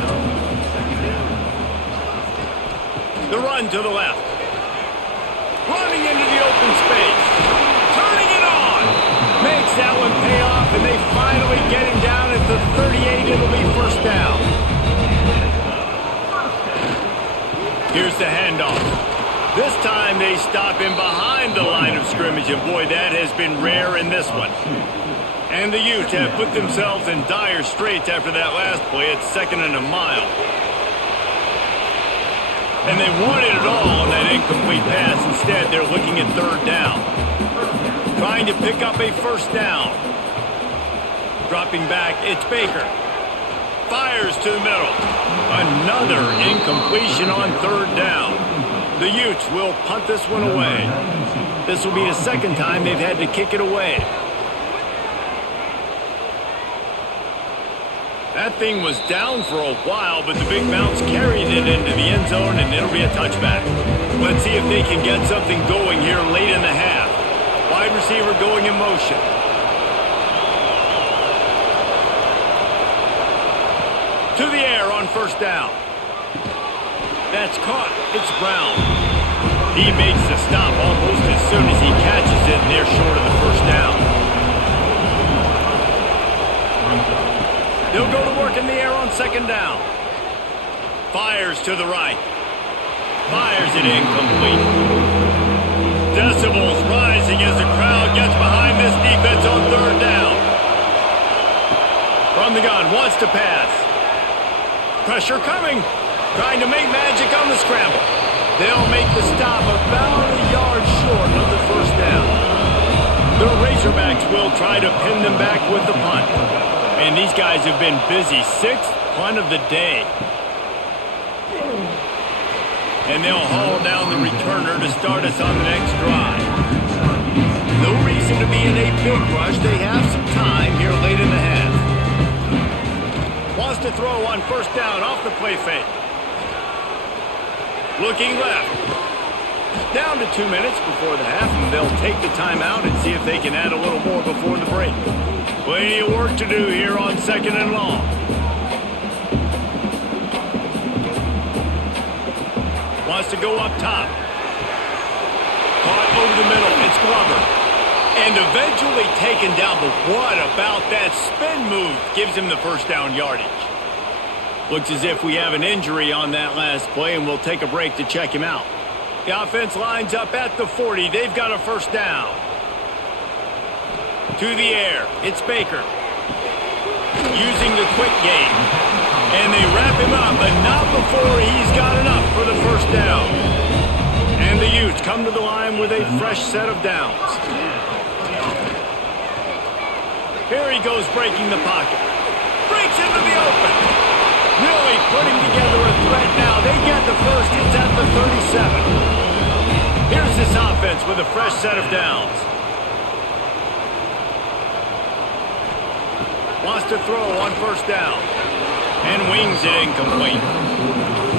The run to the left. Running into the open space. Turning it on. Makes that one pay off, and they finally get him down at the 38. It'll be 1st down. Here's the handoff. This time they stop him behind the line of scrimmage, and boy, that has been rare in this one. And the Utes have put themselves in dire straits after that last play. It's 2nd and a mile. And they wanted it all on that incomplete pass. Instead, they're looking at 3rd down. Trying to pick up a 1st down. Dropping back, it's Baker. Fires to the middle. Another incompletion on 3rd down. The Utes will punt this one away. This will be the 2nd time they've had to kick it away. That thing was down for a while, but the big bounce carried it into the end zone, and it'll be a touchback. Let's see if they can get something going here late in the half. Wide receiver going in motion. To the air on first down. That's caught. It's Brown. He makes the stop almost as soon as he catches it, and they're short of the first down. He'll go to work in the air on second down. Fires to the right. Fires it incomplete. Decibels rising as the crowd gets behind this defense on third down. From the gun, wants to pass. Pressure coming. Trying to make magic on the scramble. They'll make the stop about a yard short of the first down. The Razorbacks will try to pin them back with the punt. And these guys have been busy. 6th punt of the day. And they'll haul down the returner to start us on the next drive. No reason to be in a big rush. They have some time here late in the half. Wants to throw on first down off the play fake. Looking left. Down to 2 minutes before the half, and they'll take the timeout and see if they can add a little more before the break. Plenty of work to do here on second and long. Wants to go up top. Caught over the middle. It's Glover. And eventually taken down. But what about that spin move? Gives him the first down yardage. Looks as if we have an injury on that last play, and we'll take a break to check him out. The offense lines up at the 40. They've got a first down. To the air. It's Baker. Using the quick game. And they wrap him up, but not before he's got enough for the first down. And the Utes come to the line with a fresh set of downs. Here he goes breaking the pocket. Breaks into the open. Really putting together a threat now. They get the first. It's at the 37. Here's this offense with a fresh set of downs. Wants to throw on first down. And wings it incomplete.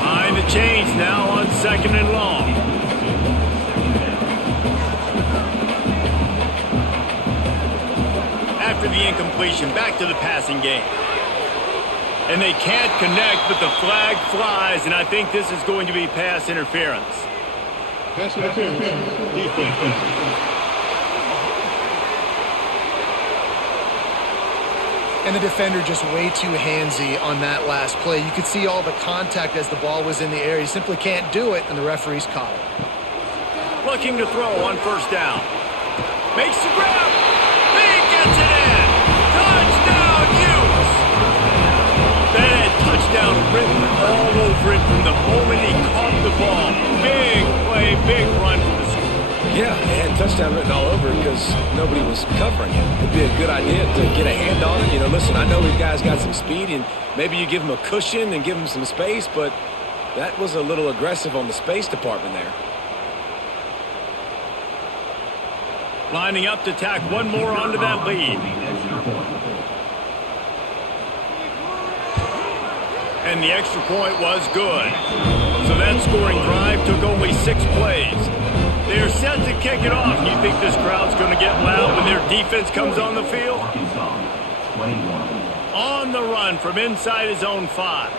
Behind the chains now on second and long. After the incompletion, back to the passing game. And they can't connect, but the flag flies, and I think this is going to be pass interference. Pass interference. Defense. And the defender just way too handsy on that last play. You could see all the contact as the ball was in the air. He simply can't do it, and the referee's caught it. Looking to throw on first down. Makes the grab. He gets it in. Touchdown, Utes. That had touchdown written all over it from the moment he caught the ball. Big play, big run for the score. Yeah, they had touchdown written all over because nobody was covering him. It'd be a good idea to get a hand on him. You know, listen, I know these guys got some speed, and maybe you give him a cushion and give him some space, but that was a little aggressive on the space department there. Lining up to tack one more onto that lead. And the extra point was good. So that scoring drive took only 6 plays. They're set to kick it off. You think this crowd's going to get loud when their defense comes on the field? Arkansas, 21. On the run from inside his own 5.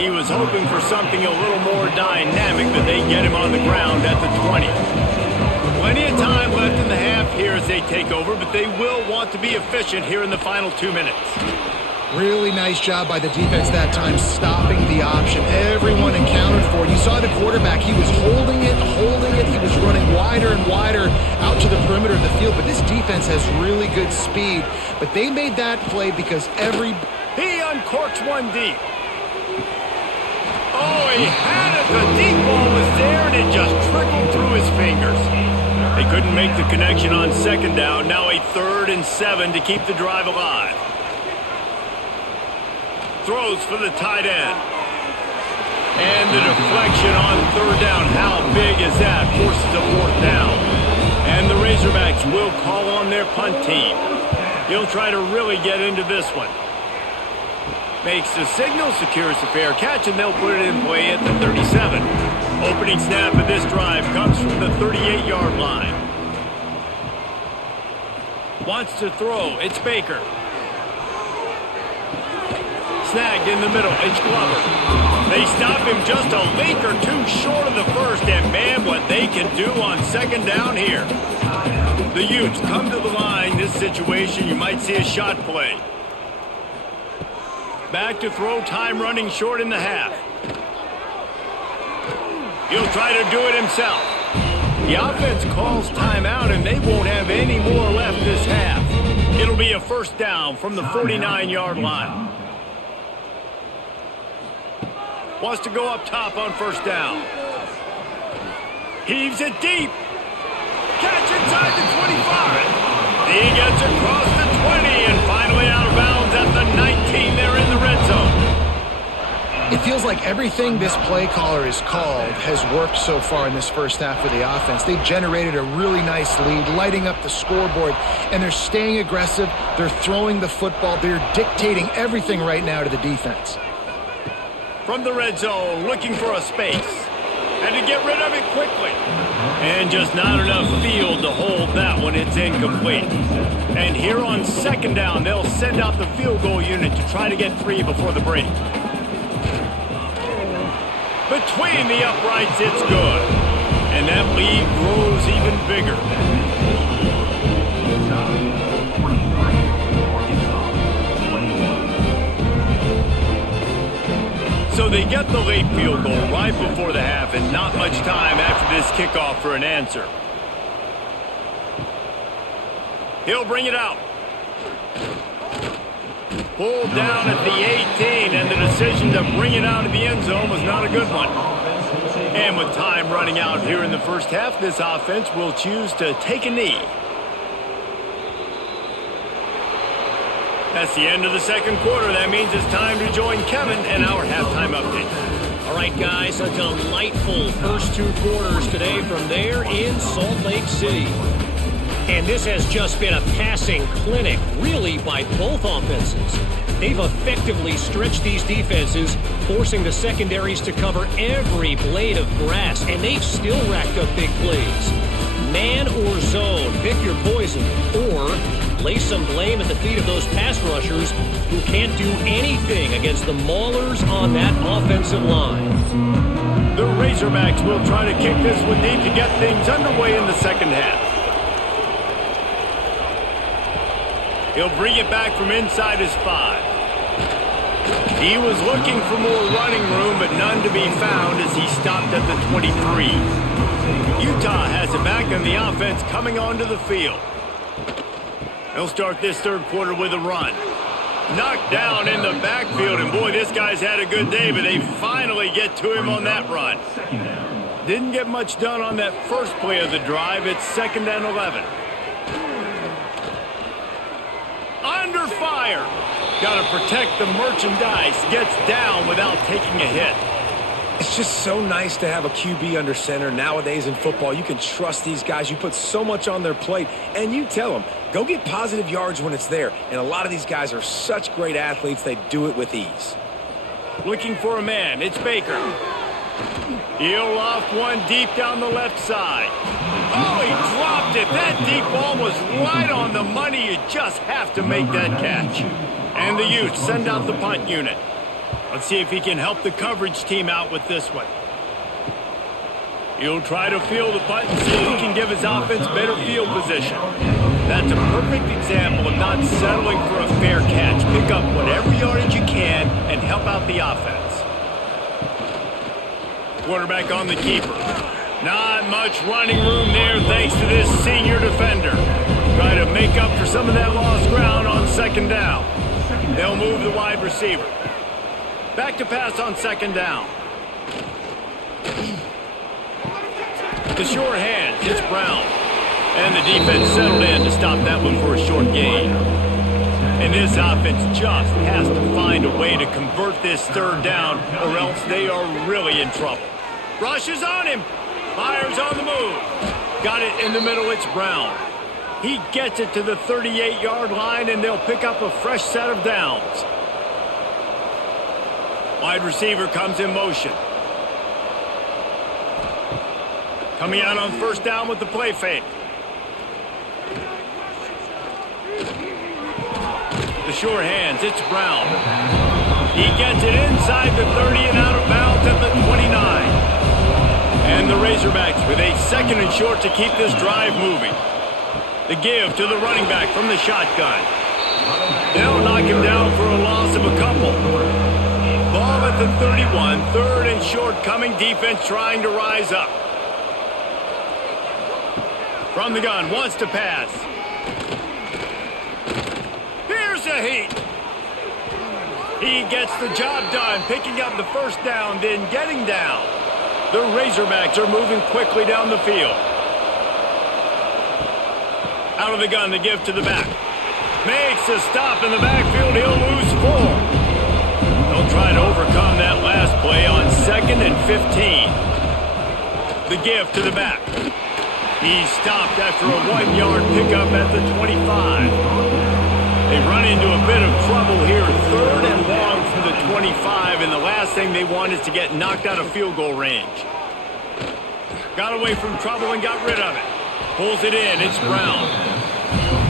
He was hoping for something a little more dynamic, but they get him on the ground at the 20. Plenty of time left in the half here as they take over, but they will want to be efficient here in the final 2 minutes. Really nice job by the defense that time, stopping the option. Everyone accounted for it. You saw the quarterback. He was holding it. He was running wider and wider out to the perimeter of the field. But this defense has really good speed. But they made that play because He uncorks one deep. Oh, he had it. The deep ball was there, and it just trickled through his fingers. They couldn't make the connection on second down. Now a 3rd and 7 to keep the drive alive. Throws for the tight end. And the deflection on 3rd down. How big is that? Forces a 4th down. And the Razorbacks will call on their punt team. He'll try to really get into this one. Makes the signal, secures the fair catch, and they'll put it in play at the 37. Opening snap of this drive comes from the 38-yard line. Wants to throw. It's Baker. Snagged in the middle. It's Glover. They stop him just a link or two short of the first, and man, what they can do on second down here. The Utes come to the line. This situation, you might see a shot play. Back to throw, time running short in the half. He'll try to do it himself. The offense calls timeout, and they won't have any more left this half. It'll be a first down from the 49-yard line. Wants to go up top on first down. Heaves it deep. Catch inside the 25. He gets across the 20 and finally out of bounds at the 19. They're in the red zone. It feels like everything this play caller has called has worked so far in this first half for the offense. They generated a really nice lead, lighting up the scoreboard, and they're staying aggressive. They're throwing the football. They're dictating everything right now to the defense. From the red zone, looking for a space. And to get rid of it quickly. And just not enough field to hold that one. It's incomplete. And here on second down, they'll send out the field goal unit to try to get 3 before the break. Between the uprights, it's good. And that lead grows even bigger. So they get the late field goal right before the half, and not much time after this kickoff for an answer. He'll bring it out. Pulled down at the 18, and the decision to bring it out of the end zone was not a good one. And with time running out here in the first half, this offense will choose to take a knee. That's the end of the second quarter. That means it's time to join Kevin and our halftime update. All right, guys, a delightful first 2 quarters today from there in Salt Lake City. And this has just been a passing clinic, really, by both offenses. They've effectively stretched these defenses, forcing the secondaries to cover every blade of grass, and they've still racked up big plays. Man or zone, pick your poison, or lay some blame at the feet of those pass rushers who can't do anything against the maulers on that offensive line. The Razorbacks will try to kick this one deep to get things underway in the second half. He'll bring it back from inside his 5. He was looking for more running room, but none to be found as he stopped at the 23. Utah has it back, and the offense coming onto the field. They'll start this third quarter with a run. Knocked down in the backfield, and boy, this guy's had a good day, but they finally get to him on that run. Didn't get much done on that first play of the drive. It's 2nd and 11. Under fire. Got to protect the merchandise. Gets down without taking a hit. It's just so nice to have a QB under center nowadays in football. You can trust these guys. You put so much on their plate, and you tell them, go get positive yards when it's there. And a lot of these guys are such great athletes, they do it with ease. Looking for a man. It's Baker. He'll loft one deep down the left side. Oh, he dropped it. That deep ball was right on the money. You just have to make that catch. And the Utes send out the punt unit. Let's see if he can help the coverage team out with this one. He'll try to field the punt and see if he can give his offense better field position. That's a perfect example of not settling for a fair catch. Pick up whatever yardage you can and help out the offense. Quarterback on the keeper. Not much running room there thanks to this senior defender. Try to make up for some of that lost ground on second down. They'll move the wide receiver. Back to pass on second down. The short hand hits Brown. And the defense settled in to stop that one for a short gain. And this offense just has to find a way to convert this third down, or else they are really in trouble. Rushes on him. Fires on the move. Got it in the middle. It's Brown. He gets it to the 38-yard line, and they'll pick up a fresh set of downs. Wide receiver comes in motion. Coming out on first down with the play fake. The short hands, it's Brown. He gets it inside the 30 and out of bounds at the 29. And the Razorbacks with a 2nd and short to keep this drive moving. The give to the running back from the shotgun. They'll knock him down for a loss of a couple. Ball at the 31, 3rd and short coming. Defense trying to rise up. From the gun, wants to pass. Here's a heat. He gets the job done, picking up the 1st down, then getting down. The Razorbacks are moving quickly down the field. Out of the gun, the give to the back. Makes a stop in the backfield. He'll lose 4. They'll try to overcome that last play on 2nd and 15. The give to the back. He's stopped after a 1-yard pickup at the 25. They run into a bit of trouble here. 3rd and long from the 25, and the last thing they want is to get knocked out of field goal range. Got away from trouble and got rid of it. Pulls it in. It's Brown.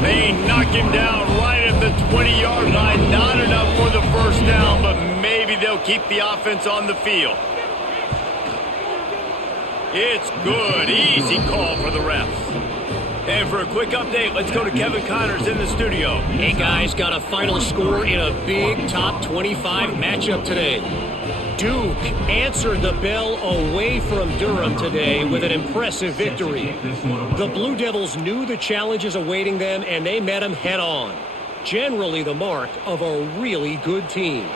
They knock him down right at the 20-yard line. Not enough for the 1st down, but maybe they'll keep the offense on the field. It's good. Easy call for the refs. And for a quick update, let's go to Kevin Connors in the studio. Hey, guys, got a final score in a big top 25 matchup today. Duke answered the bell away from Durham today with an impressive victory. The Blue Devils knew the challenges awaiting them, and they met them head-on. Generally the mark of a really good team.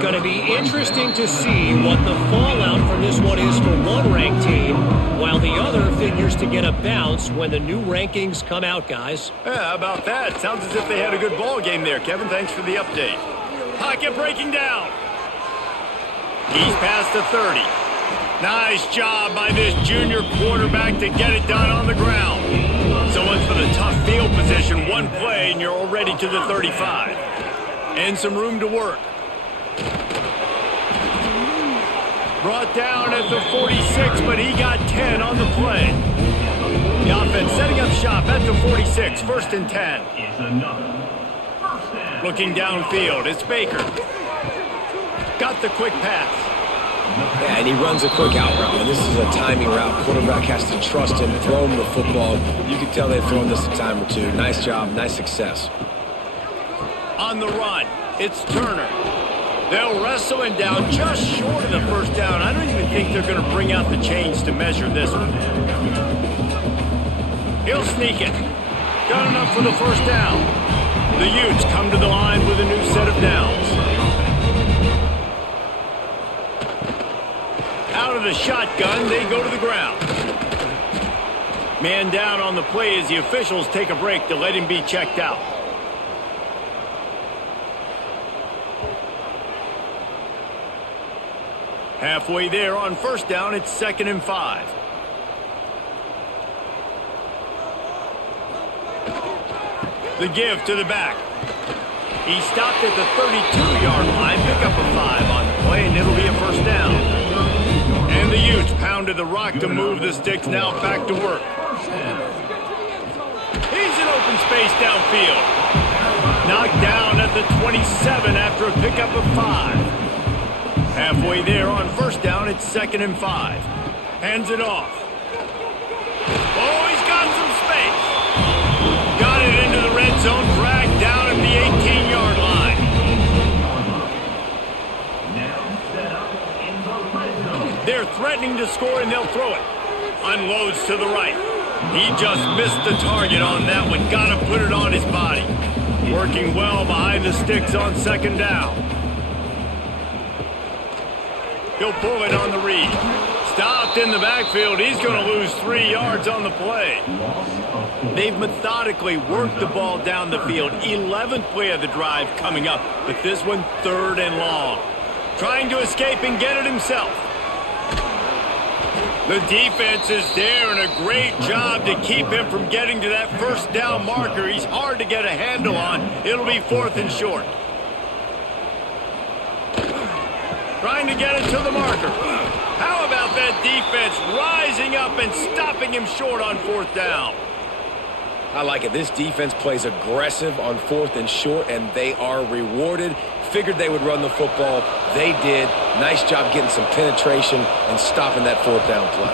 Going to be interesting to see what the fallout from this one is for one ranked team, while the other figures to get a bounce when the new rankings come out, guys. Yeah, how about that? Sounds as if they had a good ball game there, Kevin. Thanks for the update. Pocket breaking down. He's past the 30. Nice job by this junior quarterback to get it done on the ground. Someone's for the tough field position. One play, and you're already to the 35. And some room to work. Brought down at the 46, but he got 10 on the play. The offense setting up shop at the 46, 1st and 10. Looking downfield, it's Baker. Got the quick pass. Yeah, and he runs a quick out route, and this is a timing route. Quarterback has to trust him, throw him the football. You can tell they've thrown this a time or two. Nice job, nice success. On the run, it's Turner. They'll wrestle him down just short of the 1st down. I don't even think they're going to bring out the chains to measure this one. He'll sneak it. Got enough for the 1st down. The Utes come to the line with a new set of downs. Out of the shotgun, they go to the ground. Man down on the play as the officials take a break to let him be checked out. Halfway there on 1st down, it's 2nd and 5. The give to the back. He stopped at the 32-yard line, pick up a 5 on the play, and it'll be a 1st down. And the Utes pounded the rock to move the sticks, now back to work. He's in open space downfield. Knocked down at the 27 after a pickup of 5. Halfway there on 1st down, it's 2nd and 5. Hands it off. Oh, he's got some space. Got it into the red zone, dragged down at the 18-yard line. They're threatening to score, and they'll throw it. Unloads to the right. He just missed the target on that one. Got to put it on his body. Working well behind the sticks on 2nd down. He'll pull it on the read. Stopped in the backfield. He's going to lose 3 yards on the play. They've methodically worked the ball down the field. 11th play of the drive coming up, but this one 3rd and long. Trying to escape and get it himself. The defense is there, and a great job to keep him from getting to that 1st down marker. He's hard to get a handle on. It'll be 4th and short. Trying to get it to the marker. How about that defense rising up and stopping him short on 4th down? I like it. This defense plays aggressive on 4th and short, and they are rewarded. figured they would run the football. They did. Nice job getting some penetration and stopping that fourth down play.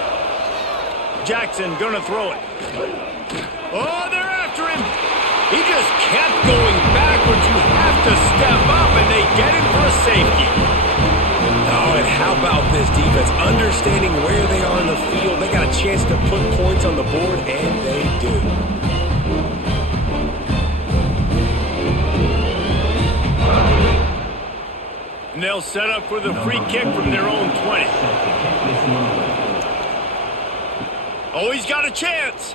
Jackson gonna throw it. Oh, they're after him. He just kept going backwards. You have to step up, and they get him for a safety. Oh, and how about this defense? Understanding where they are in the field. They got a chance to put points on the board, and they do. And they'll set up for the free kick from their own 20. Oh, he's got a chance.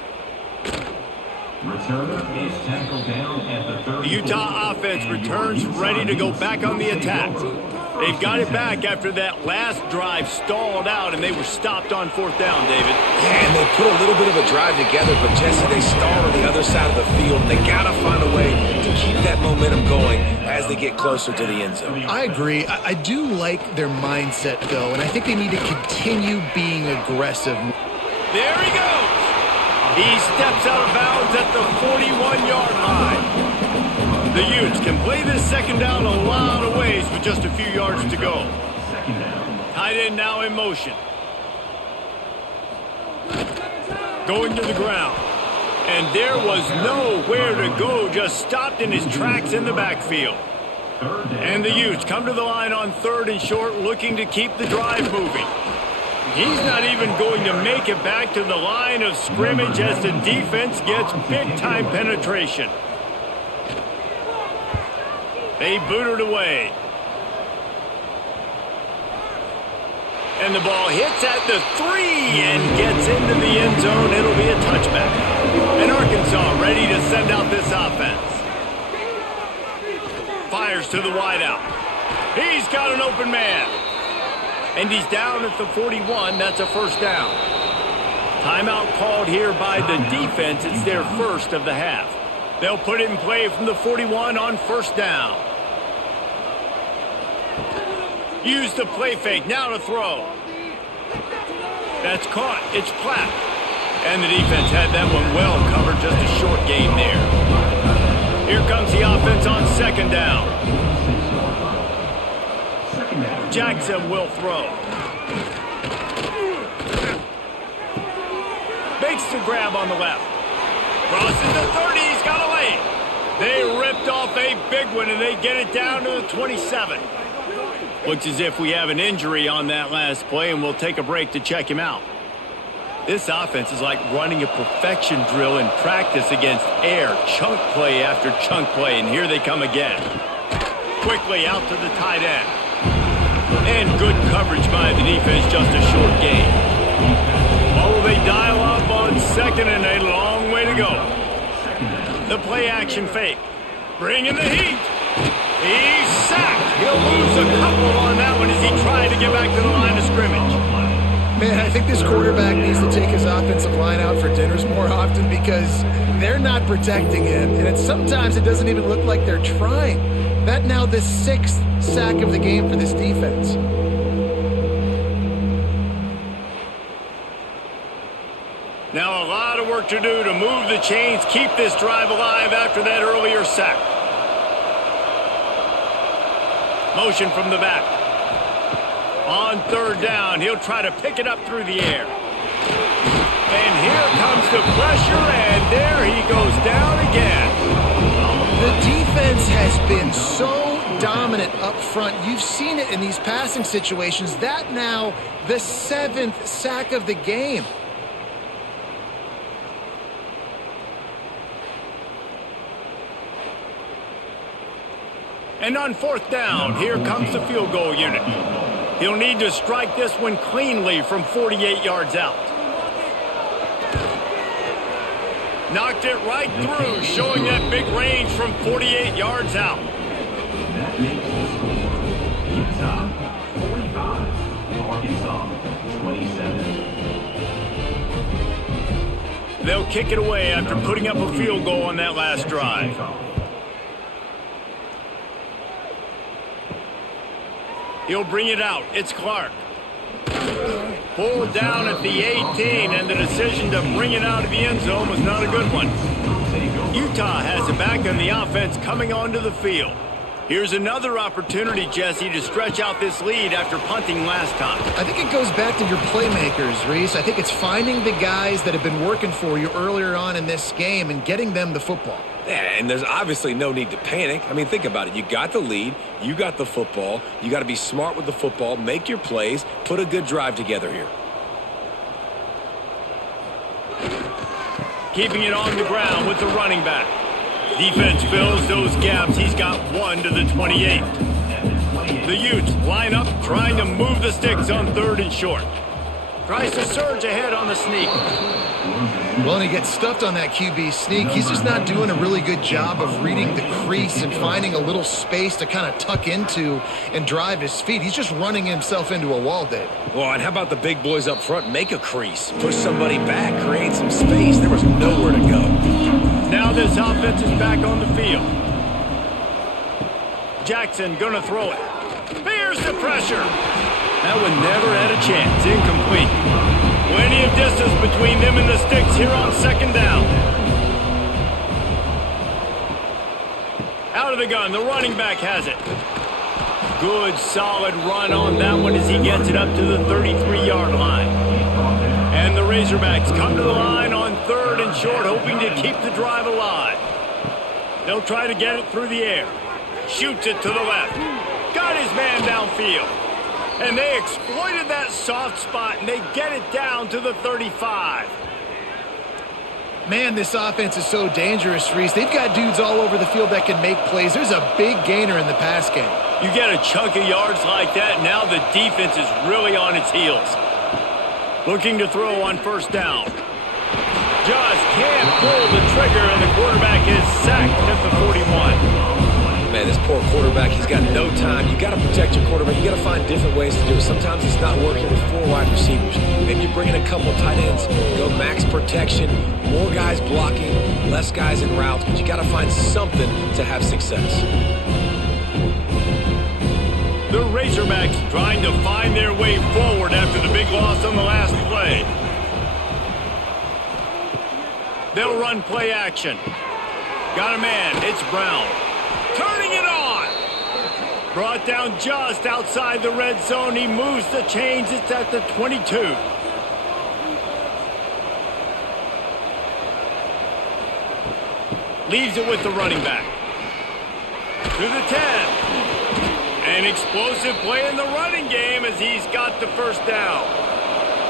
Returner is tackled down at the 30. The Utah offense returns ready to go back on the attack. They've got it back after that last drive stalled out, and they were stopped on fourth down, David. Yeah, and they put a little bit of a drive together, but Jesse, they stalled on the other side of the field. They got to find a way to keep that momentum going as they get closer to the end zone. I agree. I do like their mindset, though, and I think they need to continue being aggressive. There he goes. He steps out of bounds at the 41-yard line. The Utes can play this second down a lot of ways with just a few yards to go. Tight end now in motion. Going to the ground. And there was nowhere to go, just stopped in his tracks in the backfield. And the Utes come to the line on 3rd and short, looking to keep the drive moving. He's not even going to make it back to the line of scrimmage as the defense gets big-time penetration. They boot it away. And the ball hits at the 3 and gets into the end zone. It'll be a touchback. And Arkansas ready to send out this offense. Fires to the wideout. He's got an open man. And he's down at the 41. That's a first down. Timeout called here by the defense. It's their first of the half. They'll put it in play from the 41 on first down. Use the play fake. Now to throw. That's caught. It's Platt. And the defense had that one well covered. Just a short gain there. Here comes the offense on second down. Jackson will throw. Makes the grab on the left. Crosses the 30. He's got a lane. They ripped off a big one, and they get it down to the 27. Looks as if we have an injury on that last play, and we'll take a break to check him out. This offense is like running a perfection drill in practice against air. Chunk play after chunk play, and here they come again. Quickly out to the tight end. And good coverage by the defense, just a short gain. Oh, they dial up on second and a long way to go. The play action fake. Bring in the heat. He's sacked. He'll lose a couple on that one as he tried to get back to the line of scrimmage. Man, I think this quarterback needs to take his offensive line out for dinners more often because they're not protecting him. And sometimes it doesn't even look like they're trying. That now the 6th sack of the game for this defense. Now a lot of work to do to move the chains, keep this drive alive after that earlier sack. Motion from the back. On third down, he'll try to pick it up through the air. And here comes the pressure, and there he goes down again. The defense has been so dominant up front. You've seen it in these passing situations. That now the 7th sack of the game. And on fourth down, here comes the field goal unit. He'll need to strike this one cleanly from 48 yards out. Knocked it right through, showing that big range from 48 yards out. That makes the score Utah 45, Arkansas 27. They'll kick it away after putting up a field goal on that last drive. He'll bring it out. It's Clark. Pulled down at the 18, and the decision to bring it out of the end zone was not a good one. Utah has it back, and the offense coming onto the field. Here's another opportunity, Jesse, to stretch out this lead after punting last time. I think it goes back to your playmakers, Reese. I think it's finding the guys that have been working for you earlier on in this game and getting them the football. Yeah, and there's obviously no need to panic. I mean, think about it. You got the lead. You got the football. You got to be smart with the football, make your plays, put a good drive together here. Keeping it on the ground with the running back. Defense fills those gaps. He's got 1 to the 28. The Utes line up, trying to move the sticks on 3rd and short. Tries to surge ahead on the sneak. Well, and he gets stuffed on that QB sneak. He's just not doing a really good job of reading the crease and finding a little space to kind of tuck into and drive his feet. He's just running himself into a wall, Dave. Well, and how about the big boys up front? Make a crease. Push somebody back. Create some space. There was nowhere to go. Now this offense is back on the field. Jackson gonna throw it. Here's the pressure. That one never had a chance. Incomplete. Plenty of distance between them and the sticks here on 2nd down. Out of the gun, the running back has it. Good, solid run on that one as he gets it up to the 33-yard line. And the Razorbacks come to the line on 3rd and short, hoping to keep the drive alive. They'll try to get it through the air. Shoots it to the left. Got his man downfield. And they exploited that soft spot, and they get it down to the 35. Man, this offense is so dangerous, Reese. They've got dudes all over the field that can make plays. There's a big gainer in the pass game. You get a chunk of yards like that, now the defense is really on its heels. Looking to throw on 1st down. Just can't pull the trigger, and the quarterback is sacked at the 41. Man, this poor quarterback, he's got no time. You got to protect your quarterback. You got to find different ways to do it. Sometimes it's not working with 4 wide receivers. Maybe you bring in a couple tight ends, go max protection, more guys blocking, less guys in routes, but you got to find something to have success. The Razorbacks trying to find their way forward after the big loss on the last play. They'll run play action. Got a man. It's Brown. Turning it on. Brought down just outside the red zone. He moves the chains. It's at the 22. Leaves it with the running back. To the 10. An explosive play in the running game as he's got the 1st down.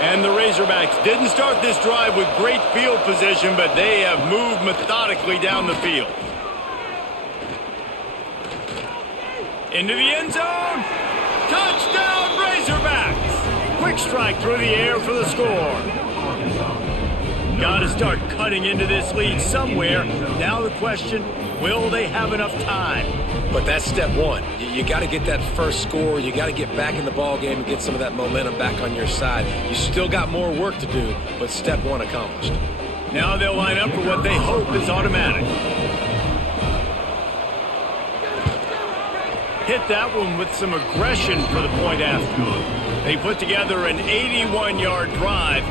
And the Razorbacks didn't start this drive with great field position, but they have moved methodically down the field. Into the end zone. Touchdown, Razorbacks. Quick strike through the air for the score. Got to start cutting into this lead somewhere. Now the question, will they have enough time? But that's step 1. You got to get that first score. You got to get back in the ball game and get some of that momentum back on your side. You still got more work to do, but step 1 accomplished. Now they'll line up for what they hope is automatic. Hit that one with some aggression for the point after. They put together an 81-yard drive.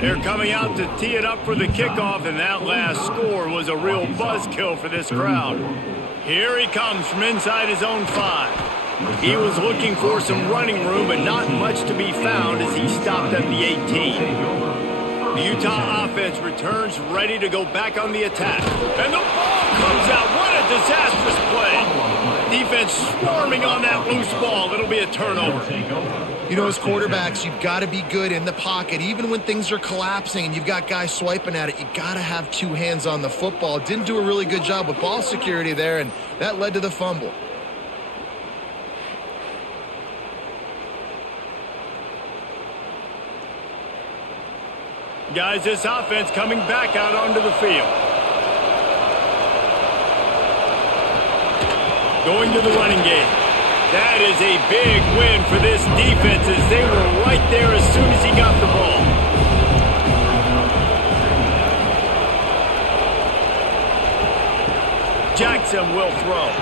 They're coming out to tee it up for the kickoff, and that last score was a real buzzkill for this crowd. Here he comes from inside his own 5. He was looking for some running room, but not much to be found as he stopped at the 18. The Utah offense returns ready to go back on the attack. And the ball comes out. What a disastrous play. Defense swarming on that loose ball. It'll be a turnover. You know, as quarterbacks, you've got to be good in the pocket. Even when things are collapsing and you've got guys swiping at it, you got to have 2 hands on the football. Didn't do a really good job with ball security there, and that led to the fumble. Guys, this offense coming back out onto the field. Going to the running game. That is a big win for this defense as they were right there as soon as he got the ball. Jackson will throw.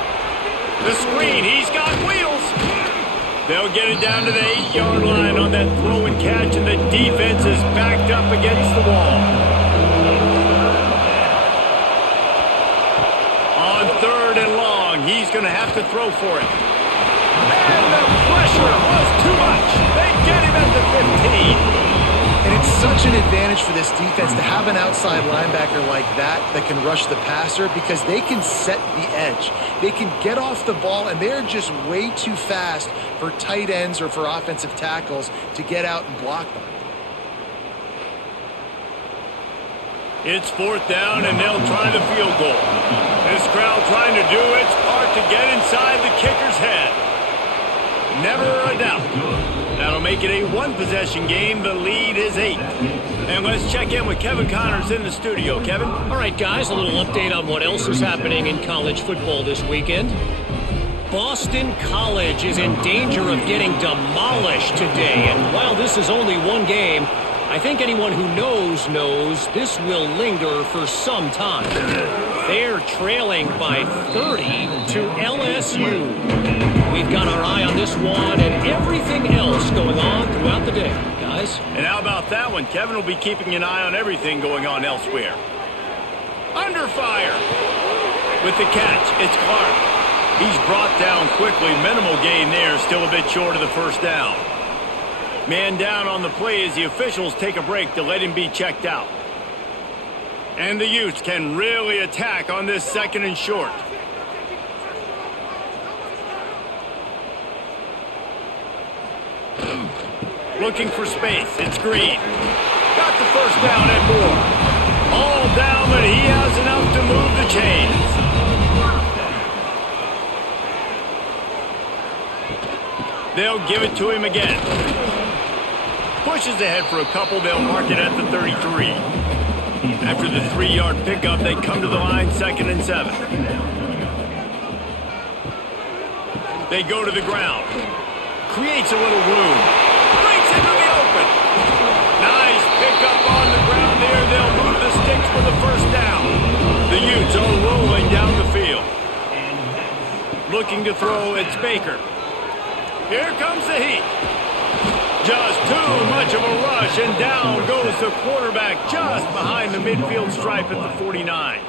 The screen, he's got wheels. They'll get it down to the 8-yard line on that throw and catch, and the defense is backed up against the wall. On 3rd and long, he's he's going to have to throw for it. And the pressure was too much. They get him at the 15. And it's such an advantage for this defense to have an outside linebacker like that can rush the passer because they can set the edge. They can get off the ball, and they're just way too fast for tight ends or for offensive tackles to get out and block them. It's 4th down, and they'll try the field goal. This crowd trying to do its part to get inside the kicker's head. Never a doubt. That'll make it a one-possession game. The lead is 8. And let's check in with Kevin Connors in the studio. Kevin? All right, guys, a little update on what else is happening in college football this weekend. Boston College is in danger of getting demolished today. And while this is only one game, I think anyone who knows this will linger for some time. They're trailing by 30 to LSU. We've got our eye on this one and everything else going on throughout the day, guys. And how about that one? Kevin will be keeping an eye on everything going on elsewhere. Under fire. With the catch, it's Clark. He's brought down quickly. Minimal gain there, still a bit short of the first down. Man down on the play as the officials take a break to let him be checked out. And the Utes can really attack on this 2nd and short. Looking for space. It's Green. Got the first down and more. All down, but he has enough to move the chains. They'll give it to him again. Pushes ahead for a couple. They'll mark it at the 33. After the 3-yard pickup, they come to the line 2nd and 7. They go to the ground. Creates a little room. Breaks into the open. Nice pickup on the ground there. They'll move the sticks for the first down. The Utes are rolling down the field. Looking to throw, it's Baker. Here comes the heat. Just too much of a rush, and down goes the quarterback just behind the midfield stripe at the 49.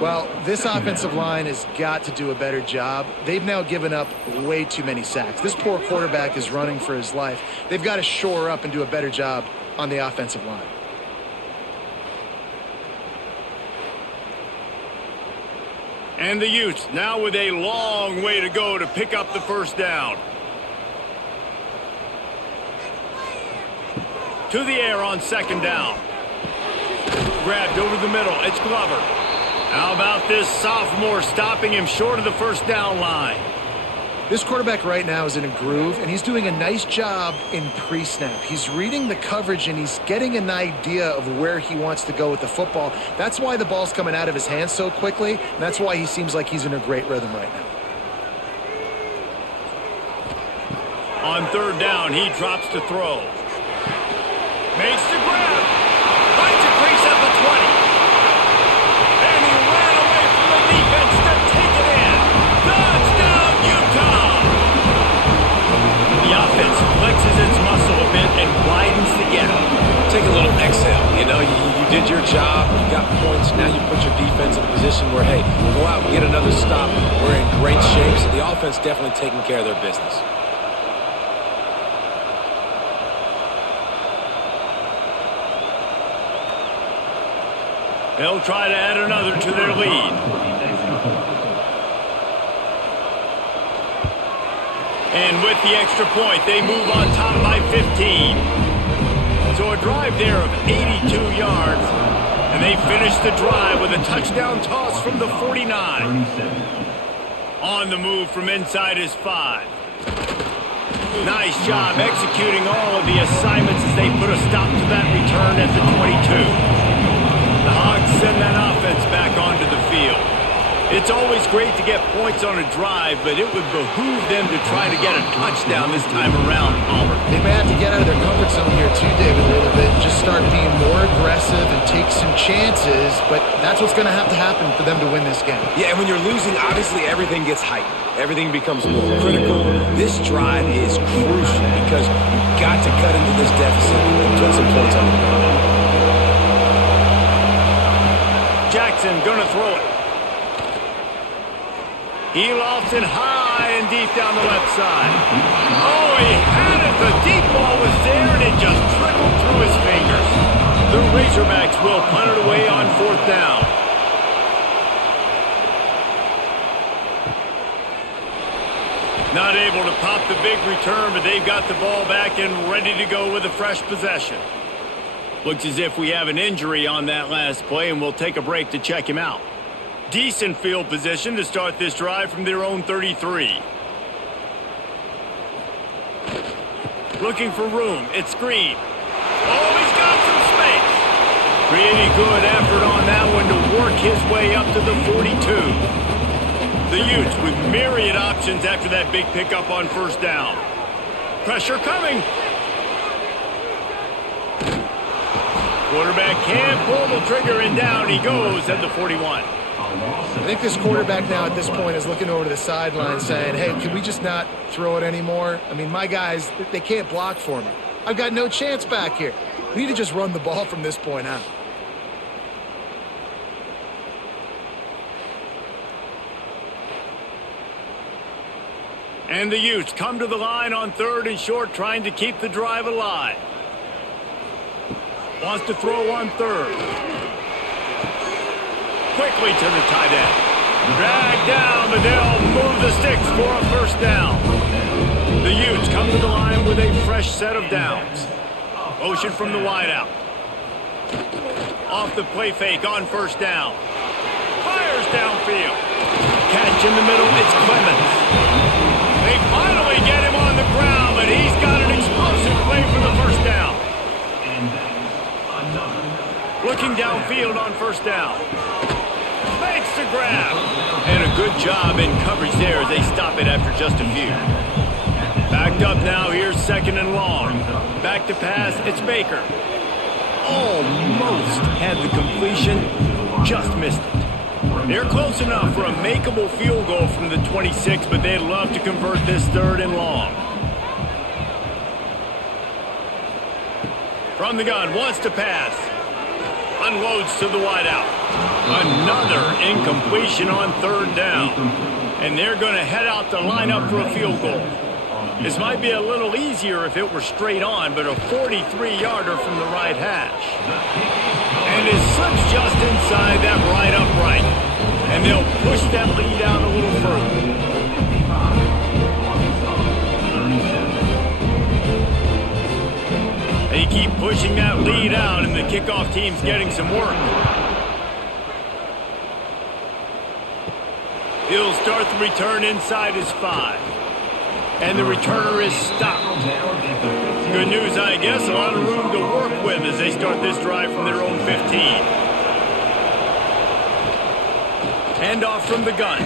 Well, this offensive line has got to do a better job. They've now given up way too many sacks. This poor quarterback is running for his life. They've got to shore up and do a better job on the offensive line. And the Utes now with a long way to go to pick up the first down. To the air on 2nd down. Grabbed over the middle. It's Glover. How about this sophomore stopping him short of the first down line? This quarterback right now is in a groove, and he's doing a nice job in pre-snap. He's reading the coverage, and he's getting an idea of where he wants to go with the football. That's why the ball's coming out of his hands so quickly, and that's why he seems like he's in a great rhythm right now. On 3rd down, he drops to throw. Makes the grab. Finds a crease at the 20. And he ran away from the defense to take it in. Touchdown, Utah! The offense flexes its muscle a bit and widens the gap. Take a little exhale. You know, you did your job. You got points. Now you put your defense in a position where, hey, go out and get another stop. We're in great shape. So the offense definitely taking care of their business. They'll try to add another to their lead. And with the extra point, they move on top by 15. So a drive there of 82 yards. And they finish the drive with a touchdown toss from the 49. On the move from inside his 5. Nice job executing all of the assignments as they put a stop to that return at the 22. The Hogs send that offense back onto the field. It's always great to get points on a drive, but it would behoove them to try to get a touchdown this time around, Palmer. They may have to get out of their comfort zone here too, David, a little bit, and just start being more aggressive and take some chances, but that's what's going to have to happen for them to win this game. Yeah, and when you're losing, obviously everything gets heightened. Everything becomes more critical. This drive is crucial because you've got to cut into this deficit and put some points on the board. Jackson gonna throw it. He lofts it high and deep down the left side. Oh, he had it. The deep ball was there, and it just trickled through his fingers. The Razorbacks will punt it away on 4th down. Not able to pop the big return, but they've got the ball back and ready to go with a fresh possession. Looks as if we have an injury on that last play, and we'll take a break to check him out. Decent field position to start this drive from their own 33. Looking for room. It's Green. Oh, he's got some space. Pretty good effort on that one to work his way up to the 42. The Utes with myriad options after that big pickup on 1st down. Pressure coming. Quarterback can't pull the trigger, and down he goes at the 41. I think this quarterback now at this point is looking over to the sideline saying, hey, can we just not throw it anymore? I mean, my guys, they can't block for me. I've got no chance back here. We need to just run the ball from this point out. And the Utes come to the line on 3rd and short, trying to keep the drive alive. Wants to throw on 3rd. Quickly to the tight end. Dragged down, but they'll move the sticks for a 1st down. The Utes come to the line with a fresh set of downs. Motion from the wideout. Off the play fake on 1st down. Fires downfield. Catch in the middle, it's Clemens. They finally get him on the ground, but he's got an explosive play for the 1st down. Looking downfield on 1st down. Makes the grab. And a good job in coverage there as they stop it after just a few. Backed up now, here's 2nd and long. Back to pass, it's Baker. Almost had the completion, just missed it. They're close enough for a makeable field goal from the 26, but they'd love to convert this 3rd and long. From the gun, wants to pass. Unloads to the wideout. Another incompletion on 3rd down. And they're going to head out to line up for a field goal. This might be a little easier if it were straight on, but a 43-yarder from the right hash. And it slips just inside that right upright. And they'll push that lead out a little further. They keep pushing that lead out, and the kickoff team's getting some work. He'll start the return inside his 5. And the returner is stopped. Good news, I guess. A lot of room to work with as they start this drive from their own 15. Handoff from the gun.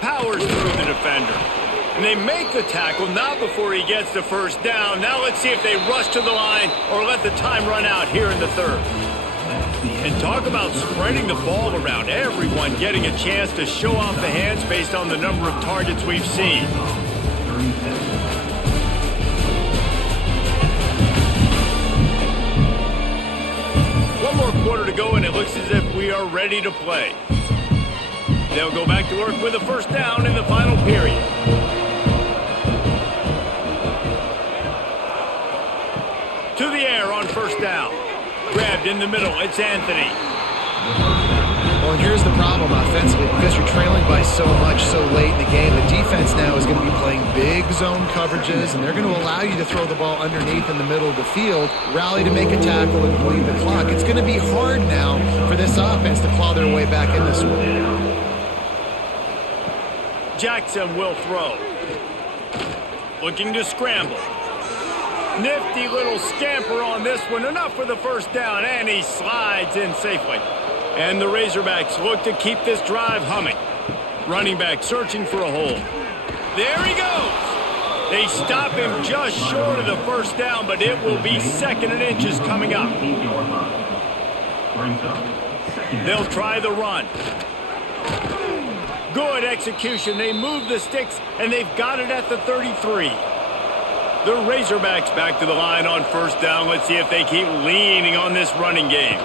Powers through the defender. And they make the tackle, not before he gets the 1st down. Now let's see if they rush to the line or let the time run out here in the 3rd. And talk about spreading the ball around. Everyone getting a chance to show off the hands based on the number of targets we've seen. One more quarter to go, and it looks as if we are ready to play. They'll go back to work with a 1st down in the final period. To the air on 1st down. Grabbed in the middle, it's Anthony. Well, and here's the problem offensively. Because you're trailing by so much so late in the game, the defense now is going to be playing big zone coverages, and they're going to allow you to throw the ball underneath in the middle of the field, rally to make a tackle, and bleed the clock. It's going to be hard now for this offense to claw their way back in this one. Jackson will throw. Looking to scramble. Nifty little scamper on this one. Enough for the 1st down, and he slides in safely. And the Razorbacks look to keep this drive humming. Running back searching for a hole. There he goes. They stop him just short of the 1st down, but it will be 2nd and inches coming up. They'll try the run. Good execution. They move the sticks, and they've got it at the 33. The Razorbacks back to the line on 1st down. Let's see if they keep leaning on this running game.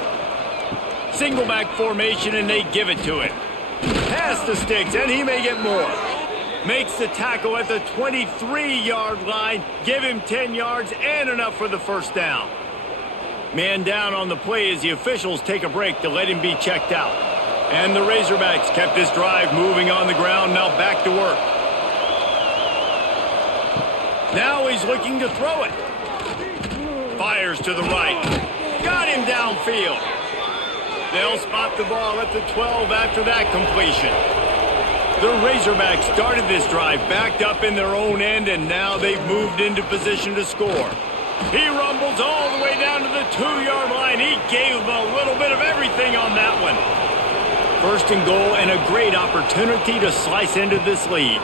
Single back formation, and they give it to it. Past the sticks, and he may get more. Makes the tackle at the 23-yard line. Give him 10 yards and enough for the first down. Man down on the play as the officials take a break to let him be checked out. And the Razorbacks kept this drive moving on the ground, now back to work. Now he's looking to throw it. Fires to the right. Got him downfield. They'll spot the ball at the 12 after that completion. The Razorbacks started this drive backed up in their own end, and now they've moved into position to score. He rumbles all the way down to the 2-yard line. He gave them a little bit of everything on that one. First and goal, and a great opportunity to slice into this lead.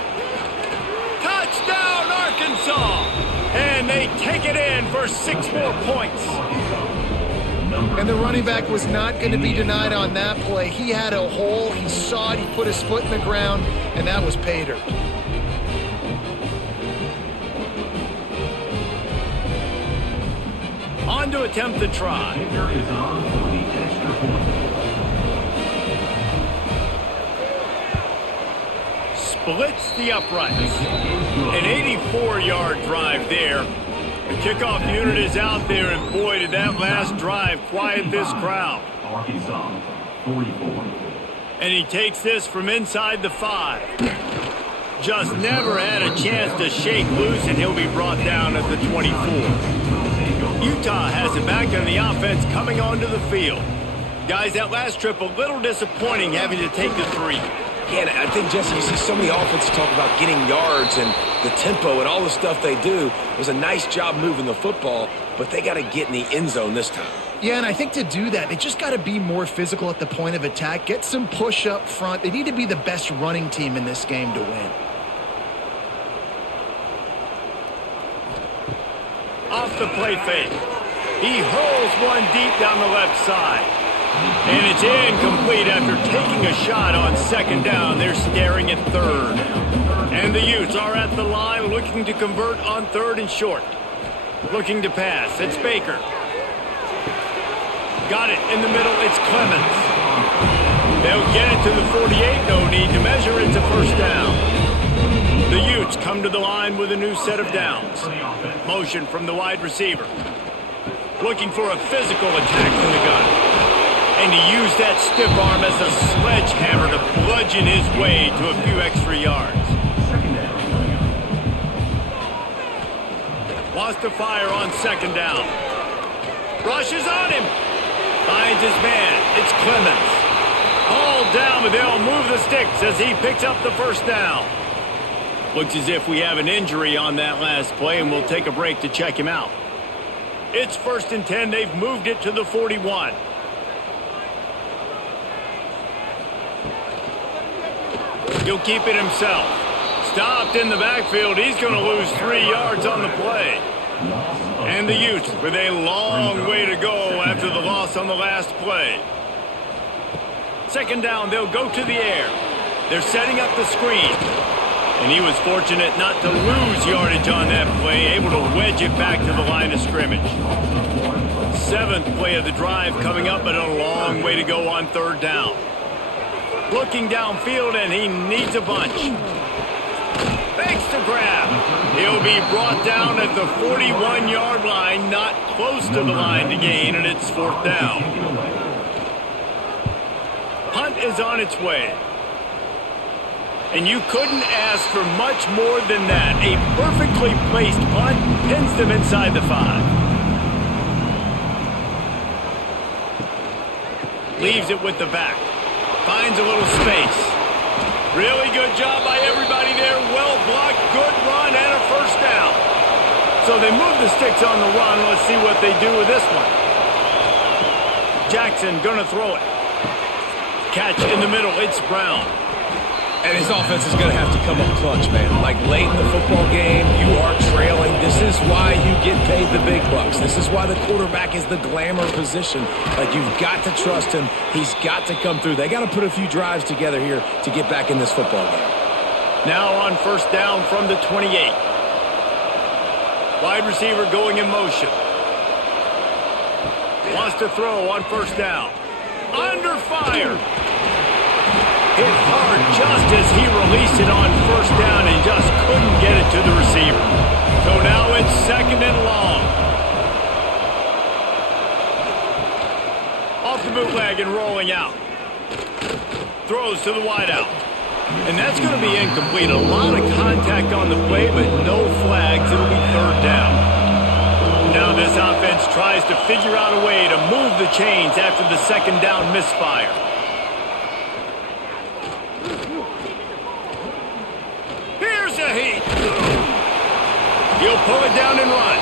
Touchdown, Arkansas! And they take it in for 6 more points. And the running back was not going to be denied on that play. He had a hole. He saw it. He put his foot in the ground, and that was pay dirt. On to attempt the try. Kicker is on for the extra point. Splits the uprights. An 84-yard drive there. The kickoff unit is out there, and boy, did that last drive quiet this crowd. Arkansas, 44. And he takes this from inside the 5. Just never had a chance to shake loose, and he'll be brought down at the 24. Utah has it back on the offense coming onto the field. Guys, that last trip a little disappointing having to take the 3. Yeah, and I think, Jesse, you see so many offenses talk about getting yards and the tempo and all the stuff they do. It was a nice job moving the football, but they got to get in the end zone this time. Yeah, and I think to do that, they just got to be more physical at the point of attack, get some push up front. They need to be the best running team in this game to win. Off the play fake. He hurls one deep down the left side. And it's incomplete after taking a shot on second down. They're staring at third. And the Utes are at the line looking to convert on third and short. Looking to pass. It's Baker. Got it in the middle. It's Clemens. They'll get it to the 48. No need to measure. It's a first down. The Utes come to the line with a new set of downs. Motion from the wide receiver. Looking for a physical attack from the gun. And he used that stiff arm as a sledgehammer to bludgeon his way to a few extra yards. Wants to fire on second down. Rushes on him. Finds his man. It's Clemens. All down, but they'll move the sticks as he picks up the first down. Looks as if we have an injury on that last play, and we'll take a break to check him out. It's 1st and 10. They've moved it to the 41. He'll keep it himself. Stopped in the backfield. He's going to lose 3 yards on the play. And the Utes with a long way to go after the loss on the last play. Second down, they'll go to the air. They're setting up the screen. And he was fortunate not to lose yardage on that play, able to wedge it back to the line of scrimmage. 7th play of the drive coming up, but a long way to go on third down. Looking downfield, and he needs a bunch. Fakes to grab. He'll be brought down at the 41-yard line, not close to the line to gain, and it's 4th down. Punt is on its way. And you couldn't ask for much more than that. A perfectly placed punt pins them inside the 5. Leaves it with the back. Finds a little space. Really good job by everybody there. Well blocked, good run, and a first down. So they move the sticks on the run. Let's see what they do with this one. Jackson gonna throw it. Catch in the middle. It's Brown. And his offense is going to have to come up clutch, man. Like late in the football game, you are trailing. This is why you get paid the big bucks. This is why the quarterback is the glamour position. Like, you've got to trust him. He's got to come through. They got to put a few drives together here to get back in this football game. Now on first down from the 28. Wide receiver going in motion. Wants to throw on first down. Under fire. Hit hard just as he released it on first down and just couldn't get it to the receiver. So now it's 2nd and long. Off the bootleg and rolling out. Throws to the wideout. And that's going to be incomplete. A lot of contact on the play, but no flags. It'll be 3rd down. Now this offense tries to figure out a way to move the chains after the 2nd down misfire. Here's a heat. He'll pull it down and run.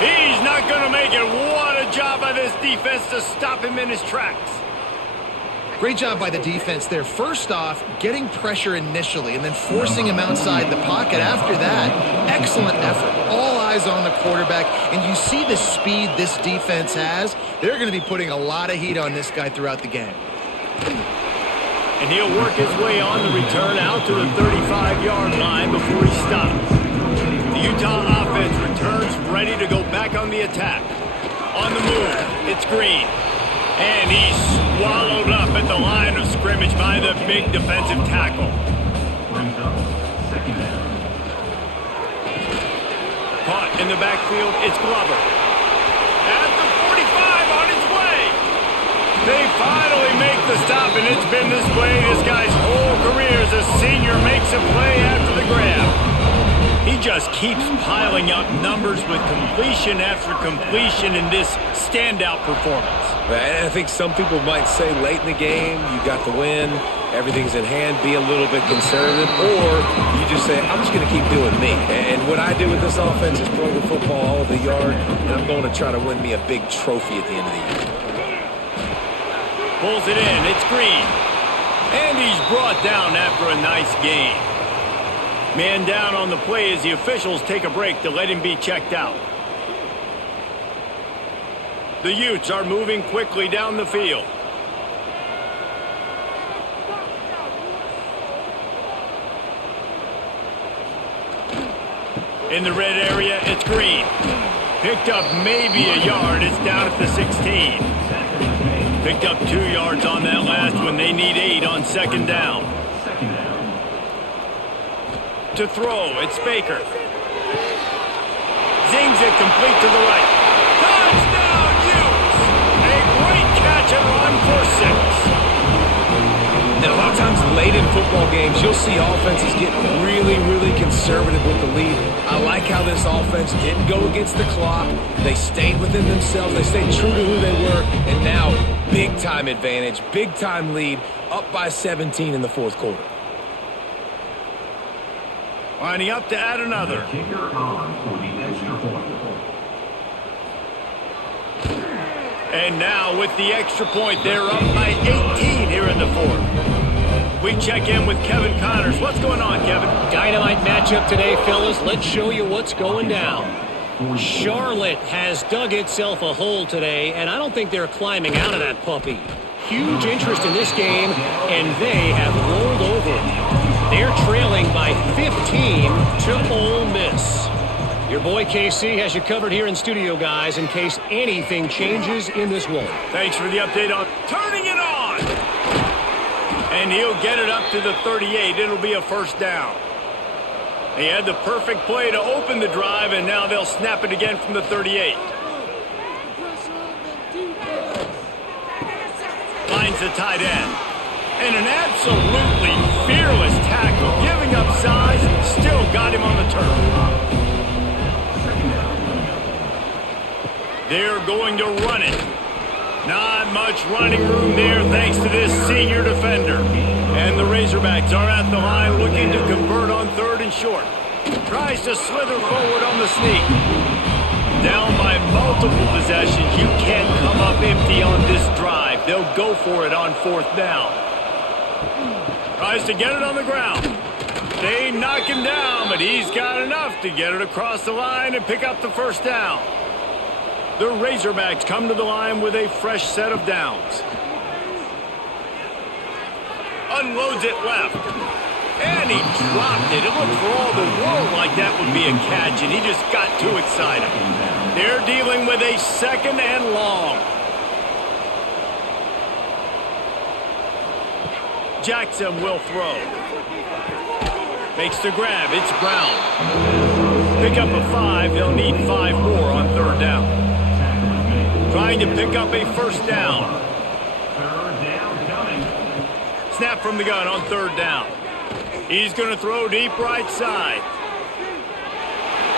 He's not going to make it. What a job by this defense to stop him in his tracks. Great job by the defense there. First off, getting pressure initially and then forcing him outside the pocket after that. Excellent effort. All eyes on the quarterback, and you see the speed this defense has. They're going to be putting a lot of heat on this guy throughout the game. And he'll work his way on the return out to the 35-yard line before he stops. The Utah offense returns ready to go back on the attack. On the move, it's Green. And he's swallowed up at the line of scrimmage by the big defensive tackle. Brings up 2nd down. Caught in the backfield, it's Glover. At the 45 on its way. They finally make the stop, and it's been this way this guy's whole career as a senior makes a play after the grab. He just keeps piling up numbers with completion after completion in this standout performance. And I think some people might say late in the game, you got the win, everything's in hand, be a little bit conservative, or you just say, I'm just going to keep doing me. And what I do with this offense is throw the football all over the yard, and I'm going to try to win me a big trophy at the end of the year. Pulls it in, it's Green. And he's brought down after a nice gain. Man down on the play as the officials take a break to let him be checked out. The Utes are moving quickly down the field. In the red area, it's Green. Picked up maybe a yard. It's down at the 16. Picked up 2 yards on that last one. They need 8 on 2nd down. To throw, it's Baker. Zings it complete to the right. Touchdown, Utes! A great catch and run for 6. And a lot of times late in football games, you'll see offenses get really, really conservative with the lead. I like how this offense didn't go against the clock. They stayed within themselves. They stayed true to who they were. And now, big-time advantage, big-time lead, up by 17 in the 4th quarter. Lining up to add another. Kicker on for the extra point. And now with the extra point, they're up by 18 here in the 4th. We check in with Kevin Connors. What's going on, Kevin? Dynamite matchup today, fellas. Let's show you what's going down. Charlotte has dug itself a hole today, and I don't think they're climbing out of that puppy. Huge interest in this game, and they have rolled over. They're trailing by 15 to Ole Miss. Your boy KC has you covered here in studio, guys, in case anything changes in this one. Thanks for the update on turning it on. And he'll get it up to the 38. It'll be a 1st down. He had the perfect play to open the drive, and now they'll snap it again from the 38. Finds the tight end. And an absolutely fearless tackle, giving up size, still got him on the turf. They're going to run it. Not much running room there thanks to this senior defender. And the Razorbacks are at the line looking to convert on 3rd and short. Tries to slither forward on the sneak. Down by multiple possessions. You can't come up empty on this drive. They'll go for it on 4th down. Tries to get it on the ground. They knock him down, but he's got enough to get it across the line and pick up the 1st down. The Razorbacks come to the line with a fresh set of downs. Unloads it left. And he dropped it. It looked for all the world like that would be a catch, and he just got too excited. They're dealing with a 2nd and long. Jackson will throw. Makes the grab. It's Brown. Pick up a 5. They'll need 5 more on third down. Trying to pick up a first down. Third down coming. Snap from the gun on third down. He's going to throw deep right side.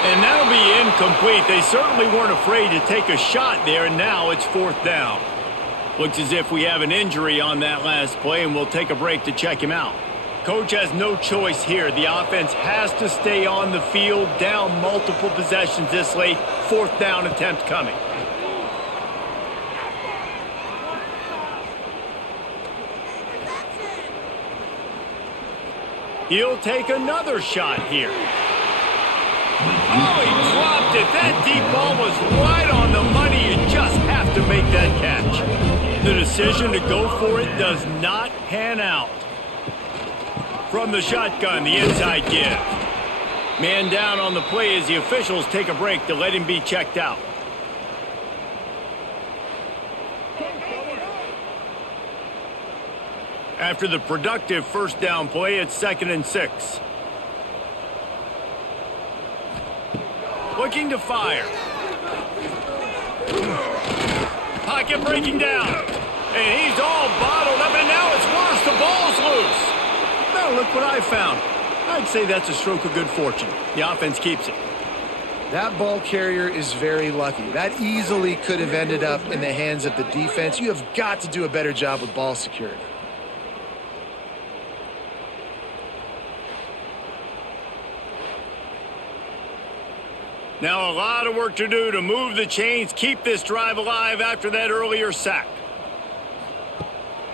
And that'll be incomplete. They certainly weren't afraid to take a shot there, and now it's fourth down. Looks as if we have an injury on that last play, and we'll take a break to check him out. Coach has no choice here. The offense has to stay on the field, down multiple possessions this late. Fourth down attempt coming. He'll take another shot here. Oh, he dropped it. That deep ball was right on the money. You just have to make that catch. The decision to go for it does not pan out. From the shotgun, the inside give. Man down on the play as the officials take a break to let him be checked out. After the productive first down play, it's 2nd and 6. Looking to fire. Pocket breaking down. And he's all bottled up, and now it's worse. The ball's loose. Now look what I found. I'd say that's a stroke of good fortune. The offense keeps it. That ball carrier is very lucky. That easily could have ended up in the hands of the defense. You have got to do a better job with ball security. Now a lot of work to do to move the chains, keep this drive alive after that earlier sack.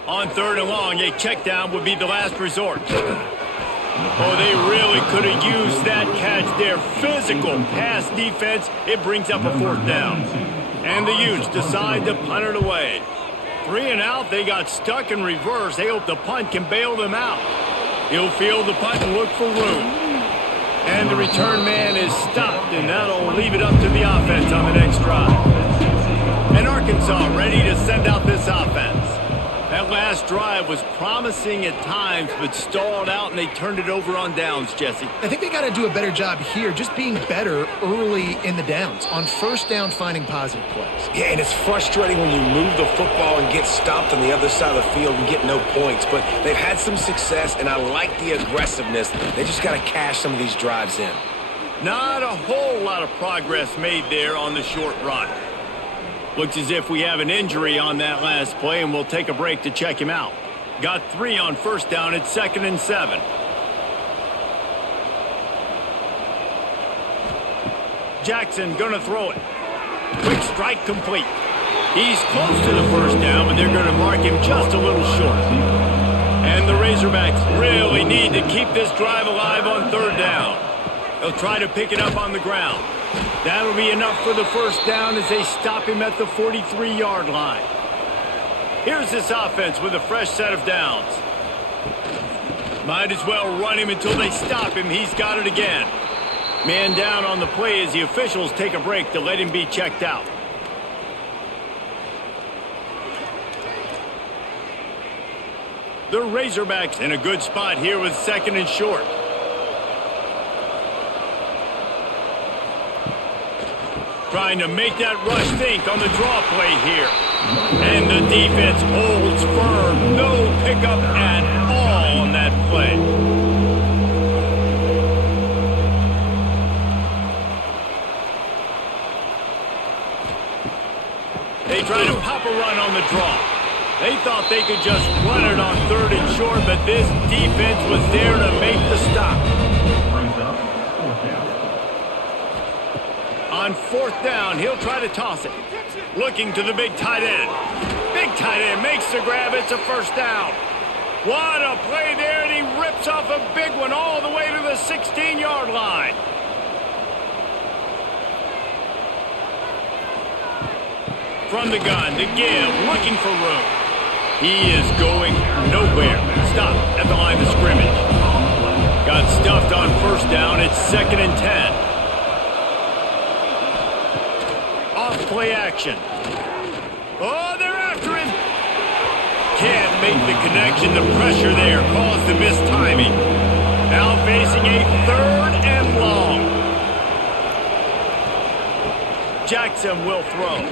On third and long, a check down would be the last resort. Oh, they really could have used that catch there. Physical pass defense. It brings up a fourth down. And the Utes decide to punt it away. 3 and out, they got stuck in reverse. They hope the punt can bail them out. He'll field the punt and look for room. And the return man is stopped, and that'll leave it up to the offense on the next drive. And Arkansas ready to send out this offense. That last drive was promising at times, but stalled out, and they turned it over on downs, Jesse. I think they got to do a better job here, just being better early in the downs. On first down, finding positive plays. Yeah, and it's frustrating when you move the football and get stopped on the other side of the field and get no points. But they've had some success, and I like the aggressiveness. They just got to cash some of these drives in. Not a whole lot of progress made there on the short run. Looks as if we have an injury on that last play, and we'll take a break to check him out. Got 3 on first down. It's 2nd and 7. Jackson gonna throw it. Quick strike complete. He's close to the first down, but they're gonna mark him just a little short. And the Razorbacks really need to keep this drive alive on third down. They'll try to pick it up on the ground. That'll be enough for the first down as they stop him at the 43-yard line. Here's this offense with a fresh set of downs. Might as well run him until they stop him. He's got it again. Man down on the play as the officials take a break to let him be checked out. The Razorbacks in a good spot here with 2nd and short. Trying to make that rush think on the draw play here. And the defense holds firm. No pickup at all on that play. They try to pop a run on the draw. They thought they could just run it on 3rd and short, but this defense was there to make the stop. Brings up fourth down. On 4th down, he'll try to toss it. Looking to the big tight end. Big tight end makes the grab. It's a first down. What a play there, and he rips off a big one all the way to the 16-yard line. From the gun, the give, looking for room. He is going nowhere. Stop at the line of scrimmage. Got stuffed on first down. It's 2nd and 10. Off play action. Oh, they're after him. can't make the connection. The pressure there caused the mistiming. Now facing a 3rd and long. Jackson will throw.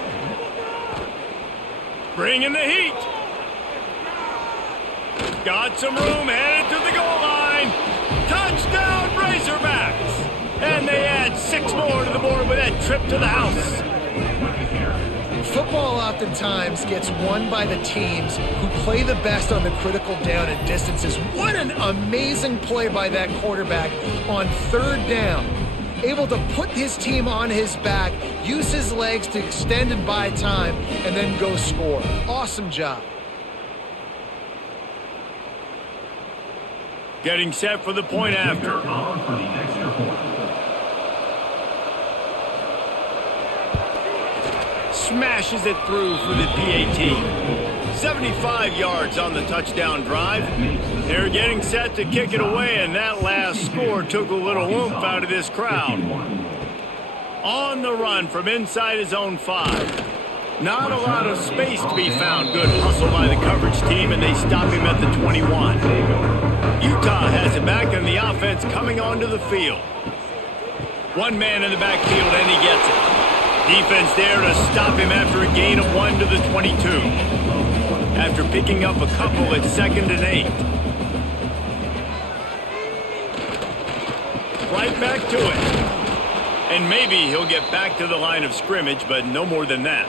Bringing the heat. Got some room, headed to the goal line. Touchdown, Razorbacks! And they add 6 more to the board with that trip to the house. Football oftentimes gets won by the teams who play the best on the critical down and distances. What an amazing play by that quarterback on 3rd down. Able to put his team on his back, use his legs to extend and buy time, and then go score. Awesome job. Getting set for the point after. On for the extra point. Smashes it through for the PAT. 75 yards on the touchdown drive. They're getting set to kick it away, and that last score took a little oomph out of this crowd. On the run from inside his own 5. Not a lot of space to be found. Good hustle by the coverage team, and they stop him at the 21. Utah has it back, and the offense coming onto the field. 1 man in the backfield, and he gets it. Defense there to stop him after a gain of 1 to the 22. After picking up a couple at 2nd and 8. Right back to it. And maybe he'll get back to the line of scrimmage, but no more than that.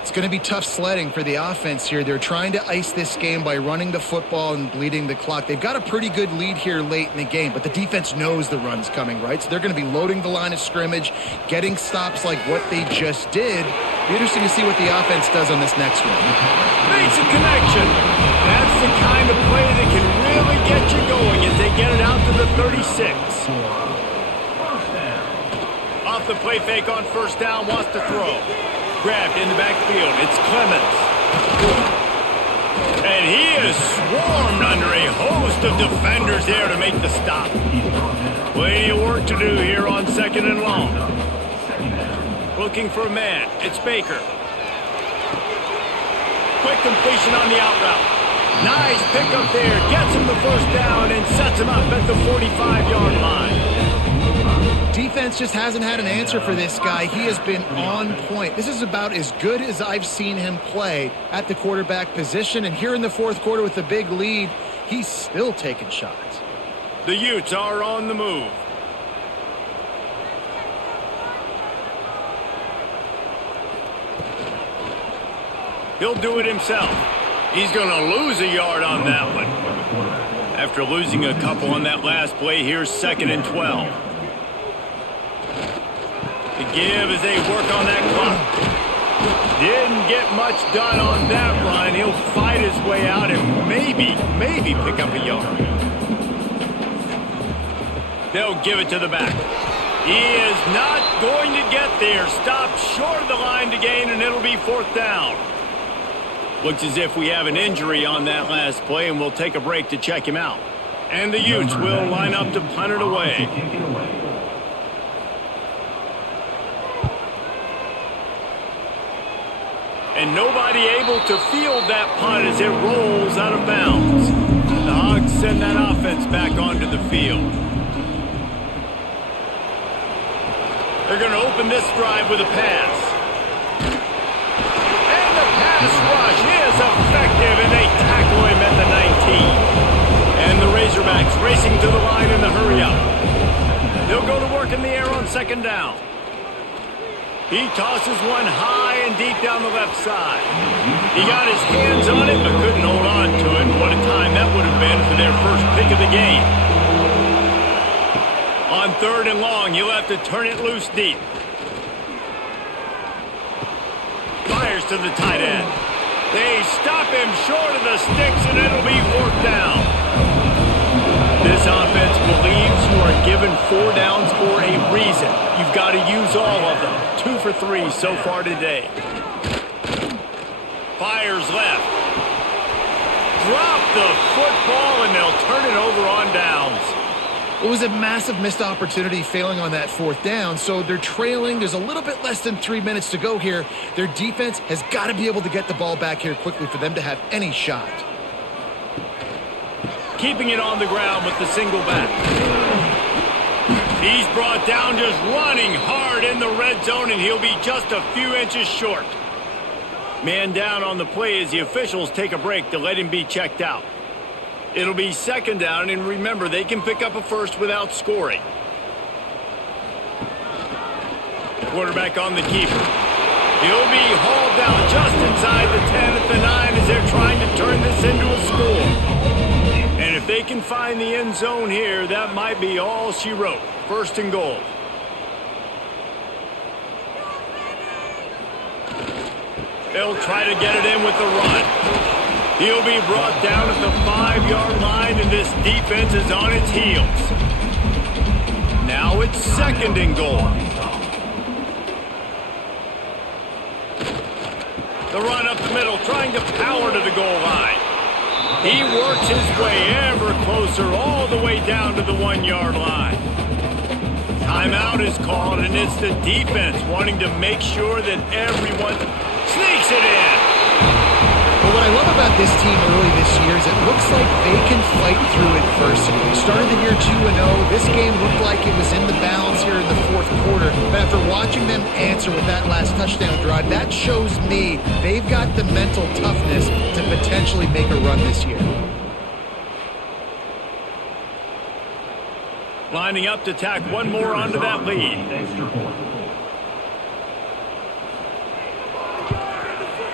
It's going to be tough sledding for the offense here. They're trying to ice this game by running the football and bleeding the clock. They've got a pretty good lead here late in the game, but the defense knows the run's coming, right? So they're going to be loading the line of scrimmage, getting stops like what they just did. Be interesting to see what the offense does on this next one. Makes a connection. That's the kind of play that can really get you going as they get it out to the 36. Off the play fake on 1st down, wants to throw. Grabbed in the backfield. It's Clemens. And he is swarmed under a host of defenders there to make the stop. Plenty of work to do here on 2nd and long. Looking for a man. It's Baker. Quick completion on the out route. Nice pickup there. Gets him the 1st down and sets him up at the 45-yard line. Defense just hasn't had an answer for this guy. He has been on point. This is about as good as I've seen him play at the quarterback position. And here in the 4th quarter with the big lead, he's still taking shots. The Utes are on the move. He'll do it himself. He's going to lose a yard on that one. After losing a couple on that last play, here's 2nd and 12. The give as they work on that clock. Didn't get much done on that run. He'll fight his way out and maybe pick up a yard. They'll give it to the back. He is not going to get there. Stopped short of the line to gain, and it'll be 4th down. Looks as if we have an injury on that last play, and we'll take a break to check him out. And the Utes will line up to punt it away. And nobody able to field that punt as it rolls out of bounds. The Hogs send that offense back onto the field. They're going to open this drive with a pass. And the pass rush is effective, and they tackle him at the 19. And the Razorbacks racing to the line in the hurry-up. They'll go to work in the air on 2nd down. He tosses one high and deep down the left side. He got his hands on it, but couldn't hold on to it. What a time that would have been for their first pick of the game. On 3rd and long, he'll have to turn it loose deep. Fires to the tight end. They stop him short of the sticks, and it'll be 4th down. This offense believes you are given 4 downs for a reason. You've got to use all of them. 2 for 3 so far today. Fires left. Drop the football, and they'll turn it over on downs. It was a massive missed opportunity failing on that fourth down, so they're trailing. There's a little bit less than 3 minutes to go here. Their defense has got to be able to get the ball back here quickly for them to have any shot. Keeping it on the ground with the single back. He's brought down just running hard in the red zone, and he'll be just a few inches short. Man down on the play as the officials take a break to let him be checked out. It'll be second down, and remember, they can pick up a first without scoring. Quarterback on the keeper. He'll be hauled down just inside the 10 at the 9 as they're trying to turn this into a score. And if they can find the end zone here, that might be all she wrote. First and goal. They'll try to get it in with the run. He'll be brought down at the 5-yard line, and this defense is on its heels. Now it's second and goal. The run up the middle, trying to power to the goal line. He works his way ever closer, all the way down to the 1-yard line. Timeout is called, and it's the defense wanting to make sure that everyone sneaks it in. But what I love about this team early this year is it looks like they can fight through adversity. They started the year 2-0. This game looked like it was in the balance here in the fourth quarter. But after watching them answer with that last touchdown drive, that shows me they've got the mental toughness to potentially make a run this year. Lining up to tack one more onto that lead.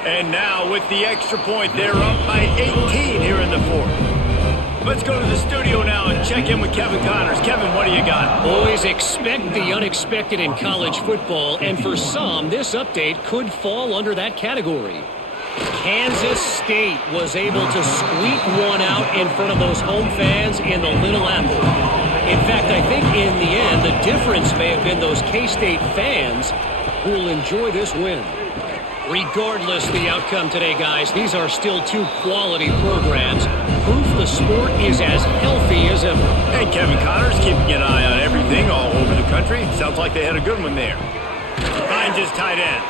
And now with the extra point, they're up by 18 here in the fourth. Let's go to the studio now and check in with Kevin Connors. Kevin, what do you got? Always expect the unexpected in college football, and for some, this update could fall under that category. Kansas State was able to squeak one out in front of those home fans in the Little Apple. In fact, I think in the end, the difference may have been those K-State fans who will enjoy this win. Regardless the outcome today, guys, these are still two quality programs. Proof the sport is as healthy as ever. Hey, Kevin Connors, keeping an eye on everything all over the country. Sounds like they had a good one there. Finds his tight end.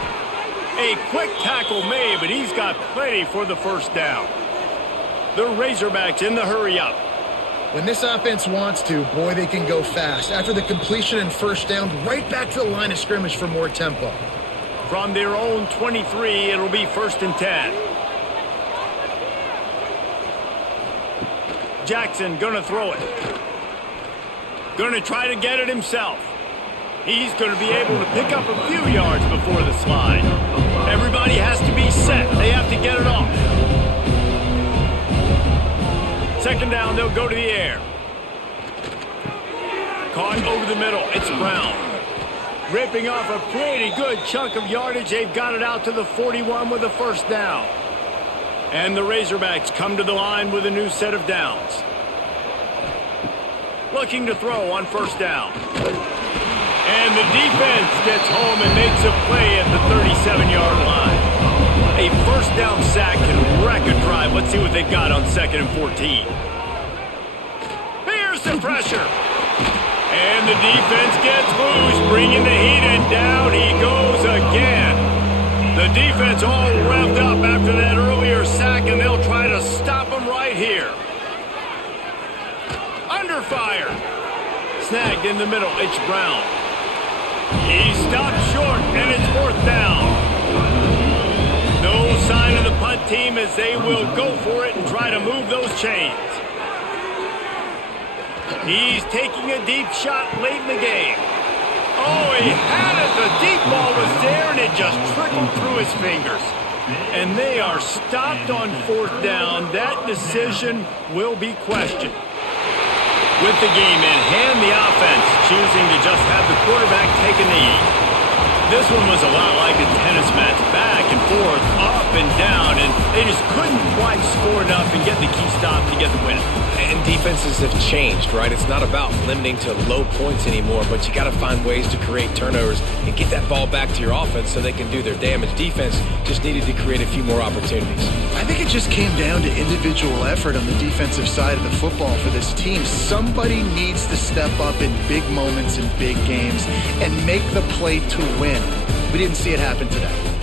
A quick tackle made, but he's got plenty for the first down. The Razorbacks in the hurry up. When this offense wants to, boy, they can go fast. After the completion and first down, right back to the line of scrimmage for more tempo. From their own 23, it'll be first and 10. Jackson gonna throw it. Gonna try to get it himself. He's gonna be able to pick up a few yards before the slide. Everybody has to be set. They have to get it off. Second down, they'll go to the air. Caught over the middle. It's Brown. Ripping off a pretty good chunk of yardage. They've got it out to the 41 with a first down. And the Razorbacks come to the line with a new set of downs. Looking to throw on first down. And the defense gets home and makes a play at the 37-yard line. A first down sack can wreck a drive. Let's see what they've got on second and 14. Here's some pressure. And the defense gets loose, bringing the heat, and down he goes again. The defense all revved up after that earlier sack, and they'll try to stop him right here. Under fire. Snagged in the middle. It's Brown. He stopped short, and it's fourth down. No sign of the punt team as they will go for it and try to move those chains. He's taking a deep shot late in the game. Oh, he had it. The deep ball was there, and it just trickled through his fingers. And they are stopped on fourth down. That decision will be questioned. With the game in hand, the offense choosing to just have the quarterback take a knee. This one was a lot like a tennis match, back and forth, up and down, and they just couldn't quite score enough and get the key stop to get the win. And defenses have changed, right? It's not about limiting to low points anymore, but you got to find ways to create turnovers and get that ball back to your offense so they can do their damage. Defense just needed to create a few more opportunities. I think it just came down to individual effort on the defensive side of the football for this team. Somebody needs to step up in big moments in big games and make the play to win. We didn't see it happen today.